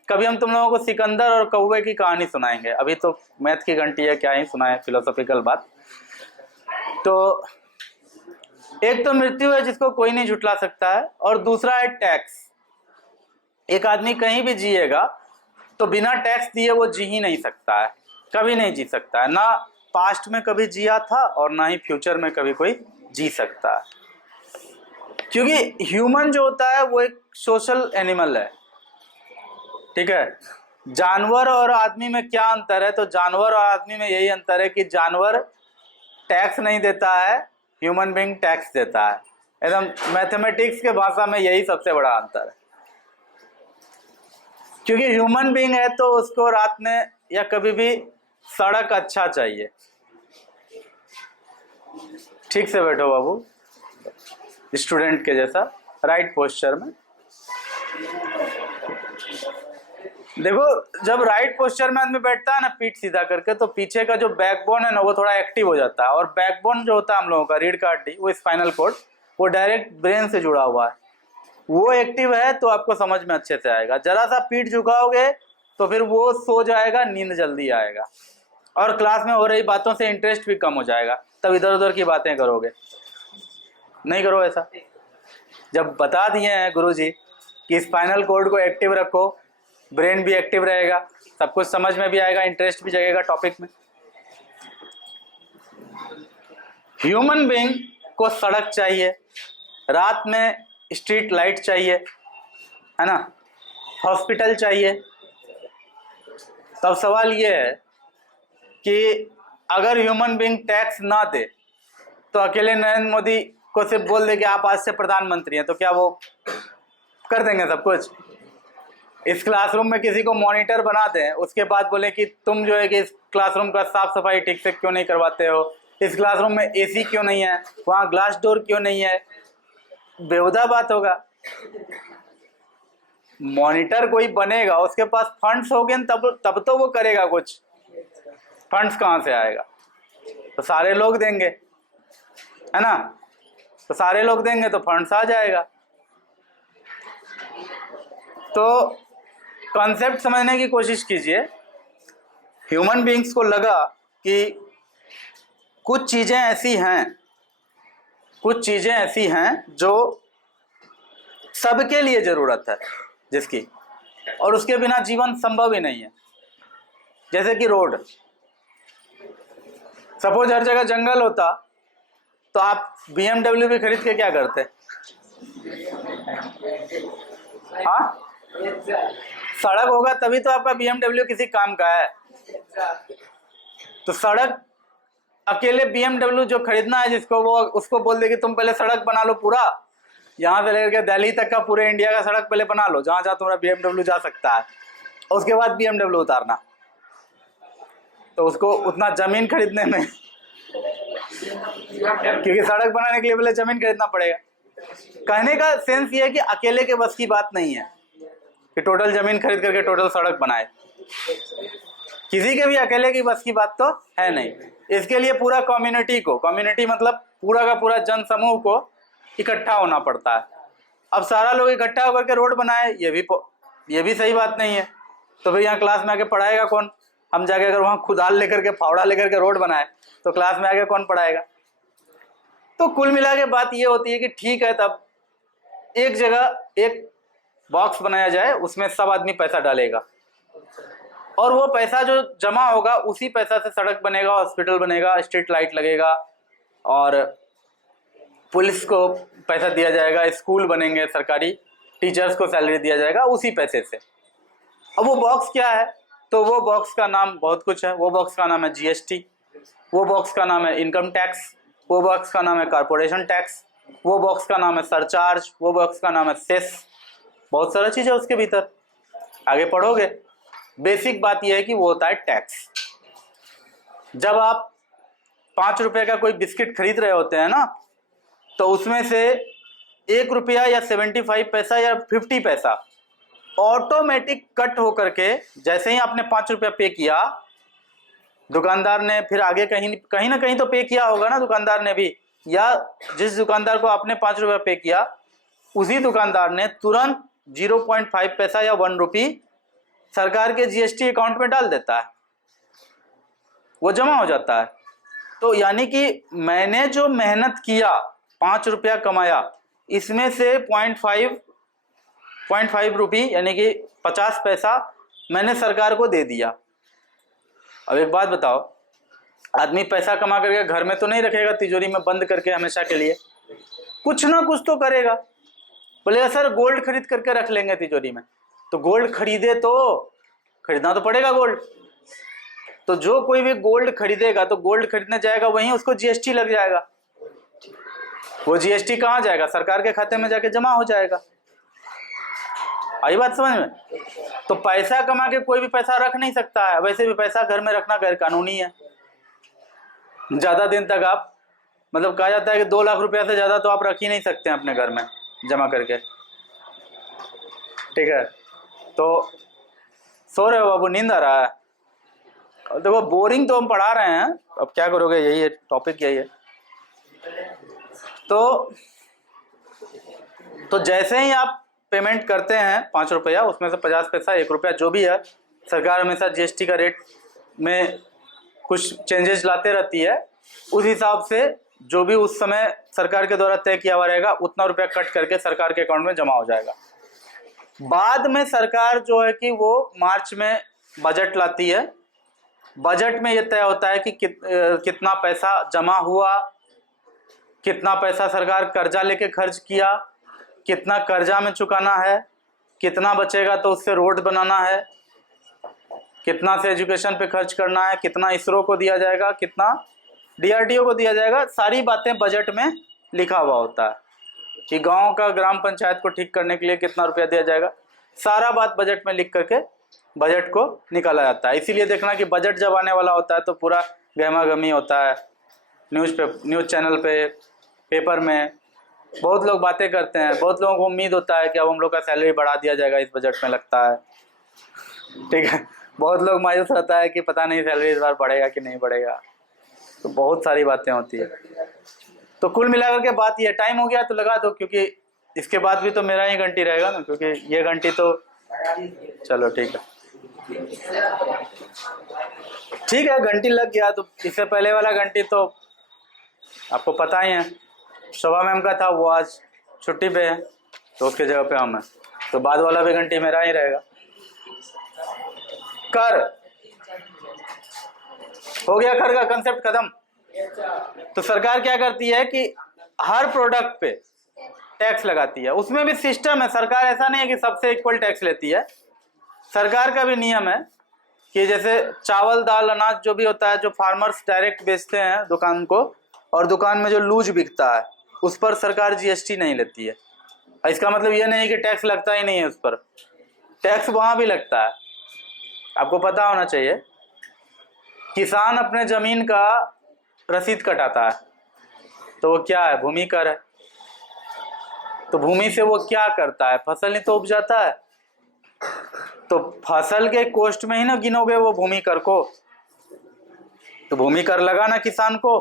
कभी हम तुम लोगों को सिकंदर और कौवे की कहानी सुनाएंगे। अभी तो मैथ की घंटी है, क्या ही सुनाए फिलोसॉफिकल बात। तो एक तो मृत्यु है जिसको कोई नहीं झुटला सकता है, और दूसरा है टैक्स। एक आदमी कहीं भी जिएगा तो बिना टैक्स दिए वो जी ही नहीं सकता है, कभी नहीं जी सकता है, ना पास्ट में कभी जिया था और ना ही फ्यूचर में कभी कोई जी सकता है। क्योंकि ह्यूमन जो होता है वो एक सोशल एनिमल है, ठीक है। जानवर और आदमी में क्या अंतर है? तो जानवर और आदमी में यही अंतर है कि जानवर टैक्स नहीं देता है, ह्यूमन बीइंग टैक्स देता है। एकदम मैथमेटिक्स के भाषा में यही सबसे बड़ा अंतर है। क्योंकि ह्यूमन बीइंग है तो उसको रात में या कभी भी सड़क अच्छा चाहिए। ठीक से बैठो बाबू, स्टूडेंट के जैसा राइट पोस्चर में। देखो, जब राइट पोस्चर में आदमी बैठता है ना पीठ सीधा करके, तो पीछे का जो बैकबोन है ना वो थोड़ा एक्टिव हो जाता है। और बैकबोन जो होता है हम लोगों का, रीढ़ का हड्डी, वो स्पाइनल कॉर्ड, वो डायरेक्ट ब्रेन से जुड़ा हुआ है, वो एक्टिव है तो आपको समझ में अच्छे से आएगा। जरा सा पीठ झुकाओगे तो फिर वो सो जाएगा, नींद जल्दी आएगा, और क्लास में हो रही बातों से इंटरेस्ट भी कम हो जाएगा, तब इधर उधर की बातें करोगे। नहीं करो ऐसा। जब बता दिए हैं गुरुजी कि स्पाइनल कॉर्ड को एक्टिव रखो, ब्रेन भी एक्टिव रहेगा, सब कुछ समझ में भी आएगा, इंटरेस्ट भी जगेगा टॉपिक में। ह्यूमन बीइंग को सड़क चाहिए, रात में स्ट्रीट लाइट चाहिए, है ना, हॉस्पिटल चाहिए। तब सवाल ये है कि अगर ह्यूमन बीइंग टैक्स ना दे तो अकेले नरेंद्र मोदी को सिर्फ बोल दे कि आप आज से प्रधानमंत्री हैं, तो क्या वो कर देंगे सब कुछ? इस क्लासरूम में किसी को मॉनिटर बना दें, उसके बाद बोले कि तुम जो है कि इस क्लासरूम का साफ सफाई ठीक से क्यों नहीं करवाते हो, इस क्लासरूम में एसी क्यों नहीं है, वहाँ ग्लास डोर क्यों नहीं है, बेहुदा बात होगा। मॉनिटर कोई बनेगा, उसके पास फंड्स होंगे तब तो वो करेगा कुछ। फंड्स कहाँ से आएगा? तो सारे लोग देंगे, है ना, तो सारे लोग देंगे तो फंड्स आ जाएगा। तो कॉन्सेप्ट समझने की कोशिश कीजिए। ह्यूमन बीइंग्स को लगा कि कुछ चीजें ऐसी हैं जो सबके लिए जरूरत है। जिसकी, और उसके बिना जीवन संभव ही नहीं है। जैसे कि रोड, सपोज हर जगह जंगल होता तो आप BMW भी खरीद के क्या करते? हाँ, सड़क होगा तभी तो आपका BMW किसी काम का है। तो सड़क अकेले BMW जो खरीदना है जिसको, वो उसको बोल दे कि तुम पहले सड़क बना लो पूरा, यहाँ से लेकर दिल्ली तक का पूरे इंडिया का सड़क पहले बना लो जहां जहां तुम्हारा BMW जा सकता है, उसके बाद BMW उतारना। तो उसको उतना जमीन खरीदने में क्योंकि सड़क बनाने के लिए पहले जमीन खरीदना पड़ेगा। कहने का सेंस ये है कि अकेले के बस की बात नहीं है कि टोटल जमीन खरीद करके टोटल सड़क बनाए, किसी के भी अकेले की बस की बात तो है नहीं। इसके लिए पूरा कम्युनिटी को, कम्युनिटी मतलब पूरा का पूरा जन समूह को इकट्ठा होना पड़ता है। अब सारा लोग इकट्ठा होकर के रोड बनाए, ये भी सही बात नहीं है। तो फिर यहाँ क्लास में आके पढ़ाएगा कौन? हम जाके अगर वहाँ खुदाल लेकर के, फावड़ा लेकर के रोड बनाए तो क्लास में आके कौन पढ़ाएगा? तो कुल मिला के बात ये होती है कि ठीक है, तब एक जगह एक बॉक्स बनाया जाए, उसमें सब आदमी पैसा डालेगा और वो पैसा जो जमा होगा उसी पैसा से सड़क बनेगा, हॉस्पिटल बनेगा, स्ट्रीट लाइट लगेगा और पुलिस को पैसा दिया जाएगा, स्कूल बनेंगे सरकारी, टीचर्स को सैलरी दिया जाएगा उसी पैसे से। अब वो बॉक्स क्या है? तो वो बॉक्स का नाम बहुत कुछ है। वो बॉक्स का नाम है GST, वो बॉक्स का नाम है इनकम टैक्स, वो बॉक्स का नाम है कॉर्पोरेशन टैक्स, वो बॉक्स का नाम है सरचार्ज, वो बॉक्स का नाम है सेस। बहुत सारा चीज़ है उसके भीतर, आगे पढ़ोगे। बेसिक बात यह है कि वो होता है टैक्स। जब आप 5 रुपए का कोई बिस्किट खरीद रहे होते हैं ना, तो उसमें से 1 रुपया या 75 पैसा या 50 पैसा ऑटोमेटिक कट होकर के, जैसे ही आपने 5 रुपया पे किया, दुकानदार ने फिर आगे कहीं ना कहीं तो पे किया होगा ना दुकानदार ने भी, या जिस दुकानदार को आपने 5 रुपया पे किया उसी दुकानदार ने तुरंत 0.5 पैसा या 1 रुपी सरकार के GST अकाउंट में डाल देता है, वो जमा हो जाता है। तो यानी कि मैंने जो मेहनत किया, 5 रुपया कमाया, इसमें से 0.5 रुपी यानी कि 50 पैसा मैंने सरकार को दे दिया। अब एक बात बताओ, आदमी पैसा कमा करके घर में तो नहीं रखेगा तिजोरी में बंद करके हमेशा के लिए, कुछ ना कुछ तो करेगा। बोलेगा सर गोल्ड खरीद करके रख लेंगे तिजोरी में, तो गोल्ड खरीदना तो पड़ेगा गोल्ड। तो जो कोई भी गोल्ड खरीदेगा तो गोल्ड खरीदने जाएगा, वहीं उसको GST लग जाएगा। वो GST कहाँ जाएगा? सरकार के खाते में जाके जमा हो जाएगा। आई बात समझ में? तो पैसा कमा के कोई भी पैसा रख नहीं सकता है, वैसे भी पैसा घर में रखना गैर कानूनी है। ज्यादा दिन तक आप, मतलब कहा जाता है कि 2 लाख रुपया से ज्यादा तो आप रख ही नहीं सकते हैं अपने घर में जमा करके, ठीक है? तो सो रहे हो बाबू, नींद आ रहा है? देखो बोरिंग तो हम पढ़ा रहे हैं, अब क्या करोगे, यही है टॉपिक, यही है। तो जैसे ही आप पेमेंट करते हैं 5 रुपया, उसमें से 50 पैसा 1 रुपया जो भी है, सरकार हमेशा GST का रेट में कुछ चेंजेस लाते रहती है, उस हिसाब से जो भी उस समय सरकार के द्वारा तय किया हुआ रहेगा उतना रुपया कट करके सरकार के अकाउंट में जमा हो जाएगा। बाद में सरकार जो है कि वो मार्च में बजट लाती है। बजट में ये तय होता है कि कितना पैसा जमा हुआ, कितना पैसा सरकार कर्जा लेके खर्च किया, कितना कर्जा में चुकाना है, कितना बचेगा तो उससे रोड बनाना है, कितना से एजुकेशन पे खर्च करना है, कितना इसरो को दिया जाएगा, कितना DRDO को दिया जाएगा। सारी बातें बजट में लिखा हुआ होता है कि गांव का ग्राम पंचायत को ठीक करने के लिए कितना रुपया दिया जाएगा। सारा बात बजट में लिख करके बजट को निकाला जाता है। इसीलिए देखना कि बजट जब आने वाला होता है तो पूरा गहमा गहमी होता है। न्यूज़ चैनल पे, पेपर में बहुत लोग बातें करते हैं, बहुत लोगों को उम्मीद होता है कि अब हम लोग का सैलरी बढ़ा दिया जाएगा इस बजट में, लगता है, ठीक है। बहुत लोग मायूस रहता है कि पता नहीं सैलरी इस बार बढ़ेगा कि नहीं बढ़ेगा। तो बहुत सारी बातें होती है। तो कुल मिलाकर के बात ये, टाइम हो गया तो लगा दो, क्योंकि इसके बाद भी तो मेरा ही घंटी रहेगा ना, क्योंकि ये घंटी तो, चलो ठीक है, ठीक है, घंटी लग गया। तो इससे पहले वाला घंटी तो आपको पता ही है, शोभा मैम का था, वो आज छुट्टी पे है, तो उसके जगह पे हम हैं। तो बाद वाला भी घंटी मेरा ही रहेगा। कर हो गया, कर का कंसेप्ट खत्म। तो सरकार क्या करती है कि हर प्रोडक्ट पे टैक्स लगाती है। उसमें भी सिस्टम है, सरकार ऐसा नहीं है कि सबसे इक्वल टैक्स लेती है। सरकार का भी नियम है कि जैसे चावल दाल अनाज जो भी होता है, जो फार्मर्स डायरेक्ट बेचते हैं दुकान को, और दुकान में जो लूज बिकता है उस पर सरकार जीएसटी नहीं लेती है। इसका मतलब ये नहीं कि टैक्स लगता ही नहीं है, उस पर टैक्स वहां भी लगता है। आपको पता होना चाहिए, किसान अपने जमीन का रसीद कटाता है तो वो क्या है, भूमि कर है। तो भूमि से वो क्या करता है, फसल ही तो उपजाता है। तो फसल के कोस्ट में ही ना गिनोगे वो भूमि कर को, तो भूमि कर लगा ना किसान को,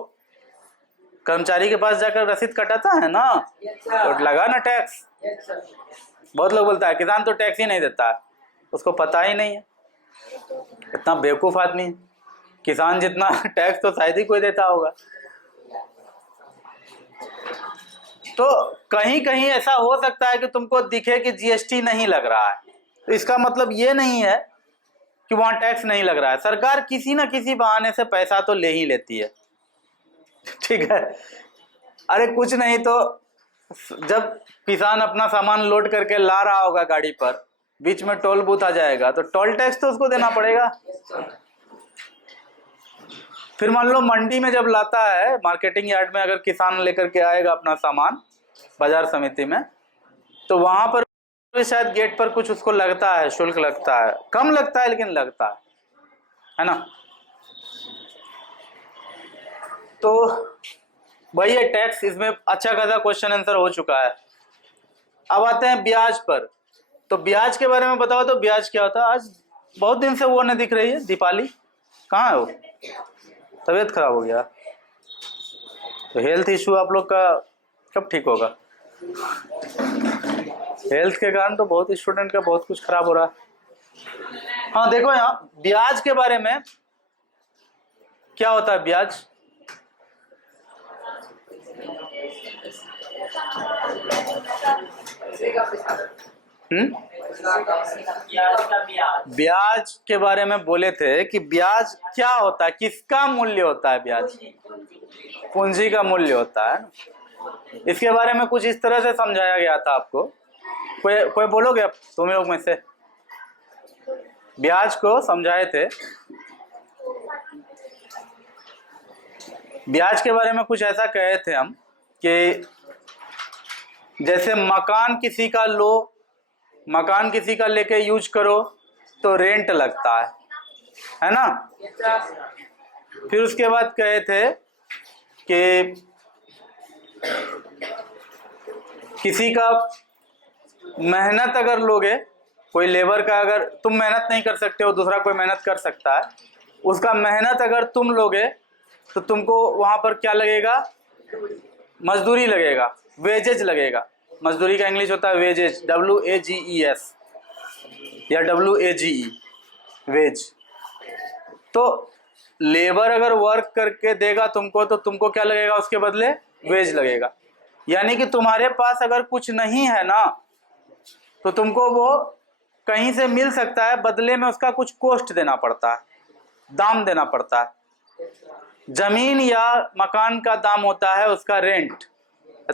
कर्मचारी के पास जाकर रसीद कटाता है ना, तो लगा ना टैक्स। बहुत लोग बोलता है किसान तो टैक्स ही नहीं देता है, उसको पता ही नहीं है, इतना बेवकूफ आदमी है। किसान जितना टैक्स तो शायद ही कोई देता होगा। तो कहीं कहीं ऐसा हो सकता है कि तुमको दिखे कि जीएसटी नहीं लग रहा है, तो इसका मतलब ये नहीं है कि वहां टैक्स नहीं लग रहा है। सरकार किसी ना किसी बहाने से पैसा तो ले ही लेती है, ठीक है। अरे कुछ नहीं तो जब किसान अपना सामान लोड करके ला रहा होगा गाड़ी पर, बीच में टोल बूथ आ जाएगा तो टोल टैक्स तो उसको देना पड़ेगा। फिर मान लो मंडी में जब लाता है, मार्केटिंग यार्ड में अगर किसान लेकर के आएगा अपना सामान बाजार समिति में, तो वहां पर भी शायद गेट पर कुछ उसको लगता है, शुल्क लगता है, कम लगता है लेकिन लगता है ना। तो वही है टैक्स, इसमें अच्छा खासा क्वेश्चन आंसर हो चुका है। अब आते हैं ब्याज पर। तो ब्याज के बारे में बताओ, तो ब्याज क्या होता है। आज बहुत दिन से वो नहीं दिख रही है, दीपाली कहाँ है वो, तबीयत खराब हो गया। तो हेल्थ इशू आप लोग का कब ठीक होगा। हेल्थ के कारण तो बहुत स्टूडेंट का बहुत कुछ खराब हो रहा है। हाँ देखो यहाँ ब्याज के बारे में क्या होता है। ब्याज ब्याज के बारे में बोले थे कि ब्याज क्या होता है, किसका मूल्य होता है। ब्याज पूंजी का मूल्य होता है। इसके बारे में कुछ इस तरह से समझाया गया था आपको। कोई बोलोगे अब तुम लोग में से, ब्याज को समझाए थे। ब्याज के बारे में कुछ ऐसा कहे थे हम कि जैसे मकान किसी का लो, मकान किसी का लेके यूज करो तो रेंट लगता है ना। फिर उसके बाद कहे थे कि किसी का मेहनत अगर लोगे, कोई लेबर का अगर तुम मेहनत नहीं कर सकते हो, दूसरा कोई मेहनत कर सकता है, उसका मेहनत अगर तुम लोगे तो तुमको वहां पर क्या लगेगा, मजदूरी लगेगा, वेजेज लगेगा। मजदूरी का इंग्लिश होता है वेजेज, WAGES या WAGE, वेज। तो लेबर अगर वर्क करके देगा तुमको तो तुमको क्या लगेगा, उसके बदले वेज लगेगा। यानी कि तुम्हारे पास अगर कुछ नहीं है ना, तो तुमको वो कहीं से मिल सकता है, बदले में उसका कुछ कॉस्ट देना पड़ता है, दाम देना पड़ता है। जमीन या मकान का दाम होता है उसका रेंट,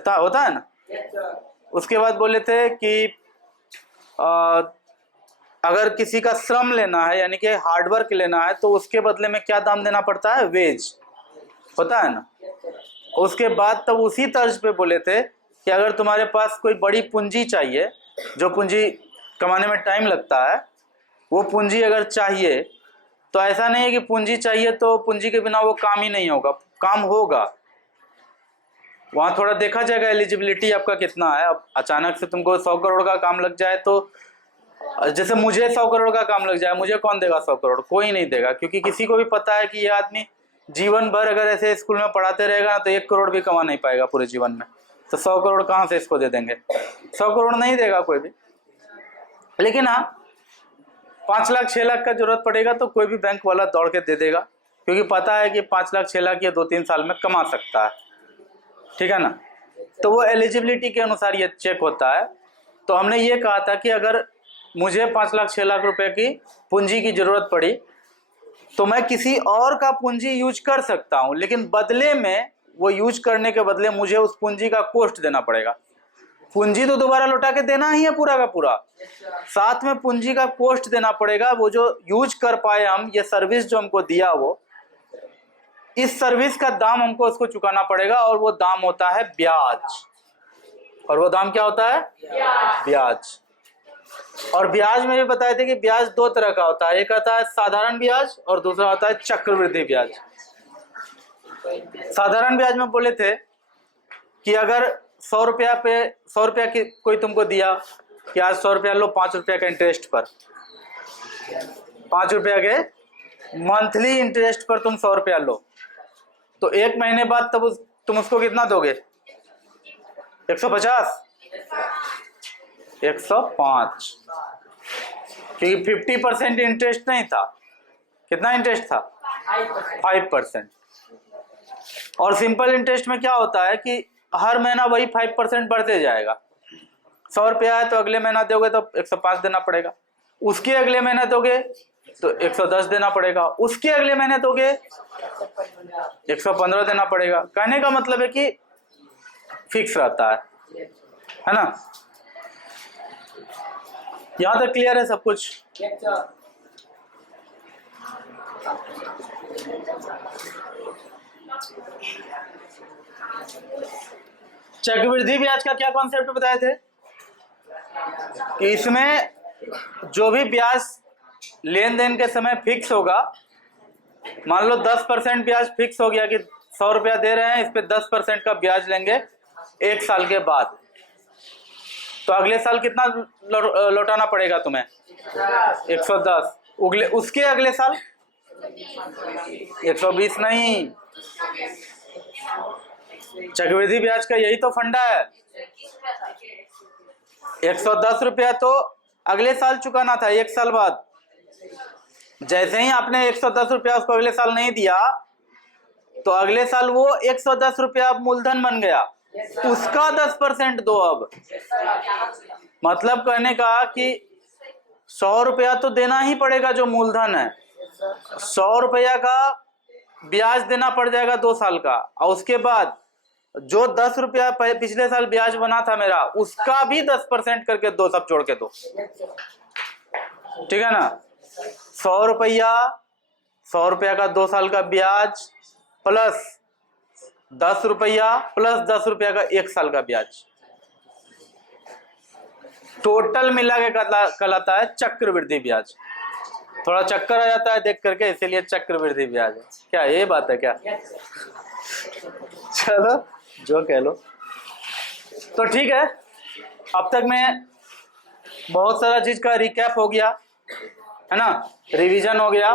होता है ना। उसके बाद बोले थे कि अगर किसी का श्रम लेना है, यानी कि हार्डवर्क लेना है, तो उसके बदले में क्या दाम देना पड़ता है, वेज होता है ना। उसके बाद तब उसी तर्ज पे बोले थे कि अगर तुम्हारे पास कोई बड़ी पूंजी चाहिए, जो पूंजी कमाने में टाइम लगता है, वो पूंजी अगर चाहिए तो ऐसा नहीं है कि पूंजी चाहिए तो पूंजी के बिना वो काम ही नहीं होगा, काम होगा। वहाँ थोड़ा देखा जाएगा एलिजिबिलिटी आपका कितना है। अब अचानक से तुमको 100 करोड़ का काम लग जाए, तो जैसे मुझे 100 करोड़ का काम लग जाए, मुझे कौन देगा 100 करोड़, कोई नहीं देगा, क्योंकि किसी को भी पता है कि ये आदमी जीवन भर अगर ऐसे स्कूल में पढ़ाते रहेगा ना तो 1 करोड़ भी कमा नहीं पाएगा पूरे जीवन में। तो 100 करोड़ कहाँ से इसको दे देंगे, 100 करोड़ नहीं देगा कोई भी। लेकिन हाँ 5 लाख 6 लाख का जरूरत पड़ेगा तो कोई भी बैंक वाला दौड़ के दे देगा, क्योंकि पता है कि 5 लाख 6 लाख ये 2-3 साल में कमा सकता है, ठीक है ना। तो वो एलिजिबिलिटी के अनुसार ये चेक होता है। तो हमने ये कहा था कि अगर मुझे 5 लाख 6 लाख रुपए की पूंजी की जरूरत पड़ी तो मैं किसी और का पूंजी यूज कर सकता हूं, लेकिन बदले में वो यूज करने के बदले मुझे उस पूंजी का कॉस्ट देना पड़ेगा। पूंजी तो दोबारा लौटा के देना ही है पूरा का पूरा, साथ में पूंजी का कॉस्ट देना पड़ेगा। वो जो यूज कर पाए हम, ये सर्विस जो हमको दिया, वो इस सर्विस का दाम हमको उसको चुकाना पड़ेगा, और वो दाम होता है ब्याज। और वो दाम क्या होता है? ब्याज। और ब्याज में भी बताए थे कि ब्याज 2 तरह का होता है, एक आता है साधारण ब्याज और दूसरा होता है चक्रवृद्धि ब्याज। साधारण ब्याज में बोले थे कि अगर 100 रुपया पे 100 रुपया की कोई तुमको दिया कि आज 100 रुपया लो 5 रुपया का इंटरेस्ट पर, 5 रुपया के मंथली इंटरेस्ट पर तुम 100 रुपया लो, तो 1 महीने बाद तब तुम उसको कितना दोगे? 150, 105, क्योंकि 50% इंटरेस्ट नहीं था। कितना इंटरेस्ट था? 5%। और सिंपल इंटरेस्ट में क्या होता है कि हर महीना वही 5% बढ़ते जाएगा। 100 रुपया है तो अगले महीना दोगे तो 105 देना पड़ेगा, उसके अगले महीने दोगे तो 110 देना पड़ेगा, उसके अगले महीने दोगे 115 देना पड़ेगा। कहने का मतलब है कि फिक्स रहता है ना? यहां तक क्लियर है सब कुछ? चक्रवृद्धि ब्याज का क्या कॉन्सेप्ट बताए थे कि इसमें जो भी ब्याज लेन देन के समय फिक्स होगा, मान लो 10% ब्याज फिक्स हो गया कि 100 रुपया दे रहे हैं, इस पे 10% का ब्याज लेंगे 1 साल के बाद, तो अगले साल कितना लौटाना पड़ेगा तुम्हें? 110। उसके अगले साल 120 नहीं। चक्रवृद्धि ब्याज का यही तो फंडा है। 110 रुपया तो अगले साल चुकाना था 1 साल बाद। जैसे ही आपने 110 रुपया उसको अगले साल नहीं दिया तो अगले साल वो 110 रुपया मूलधन बन गया, उसका 10% दो। अब मतलब कहने का कि 100 रुपया तो देना ही पड़ेगा जो मूलधन है, 100 रुपया का ब्याज देना पड़ जाएगा 2 साल का, और उसके बाद जो 10 रुपया पिछले साल ब्याज बना था मेरा, उसका भी 10% करके दो, सब जोड़ के दो। ठीक है ना? 100 रुपया का 2 साल का ब्याज प्लस 10 रुपया प्लस 10 रुपया का 1 साल का ब्याज, टोटल मिला के कहलाता है चक्रवृद्धि ब्याज। थोड़ा चक्कर आ जाता है देख करके, इसीलिए चक्रवृद्धि ब्याज है। क्या ये बात है क्या? चलो जो कह लो। तो ठीक है, अब तक में बहुत सारा चीज का रिकैप हो गया है ना, रिवीजन हो गया।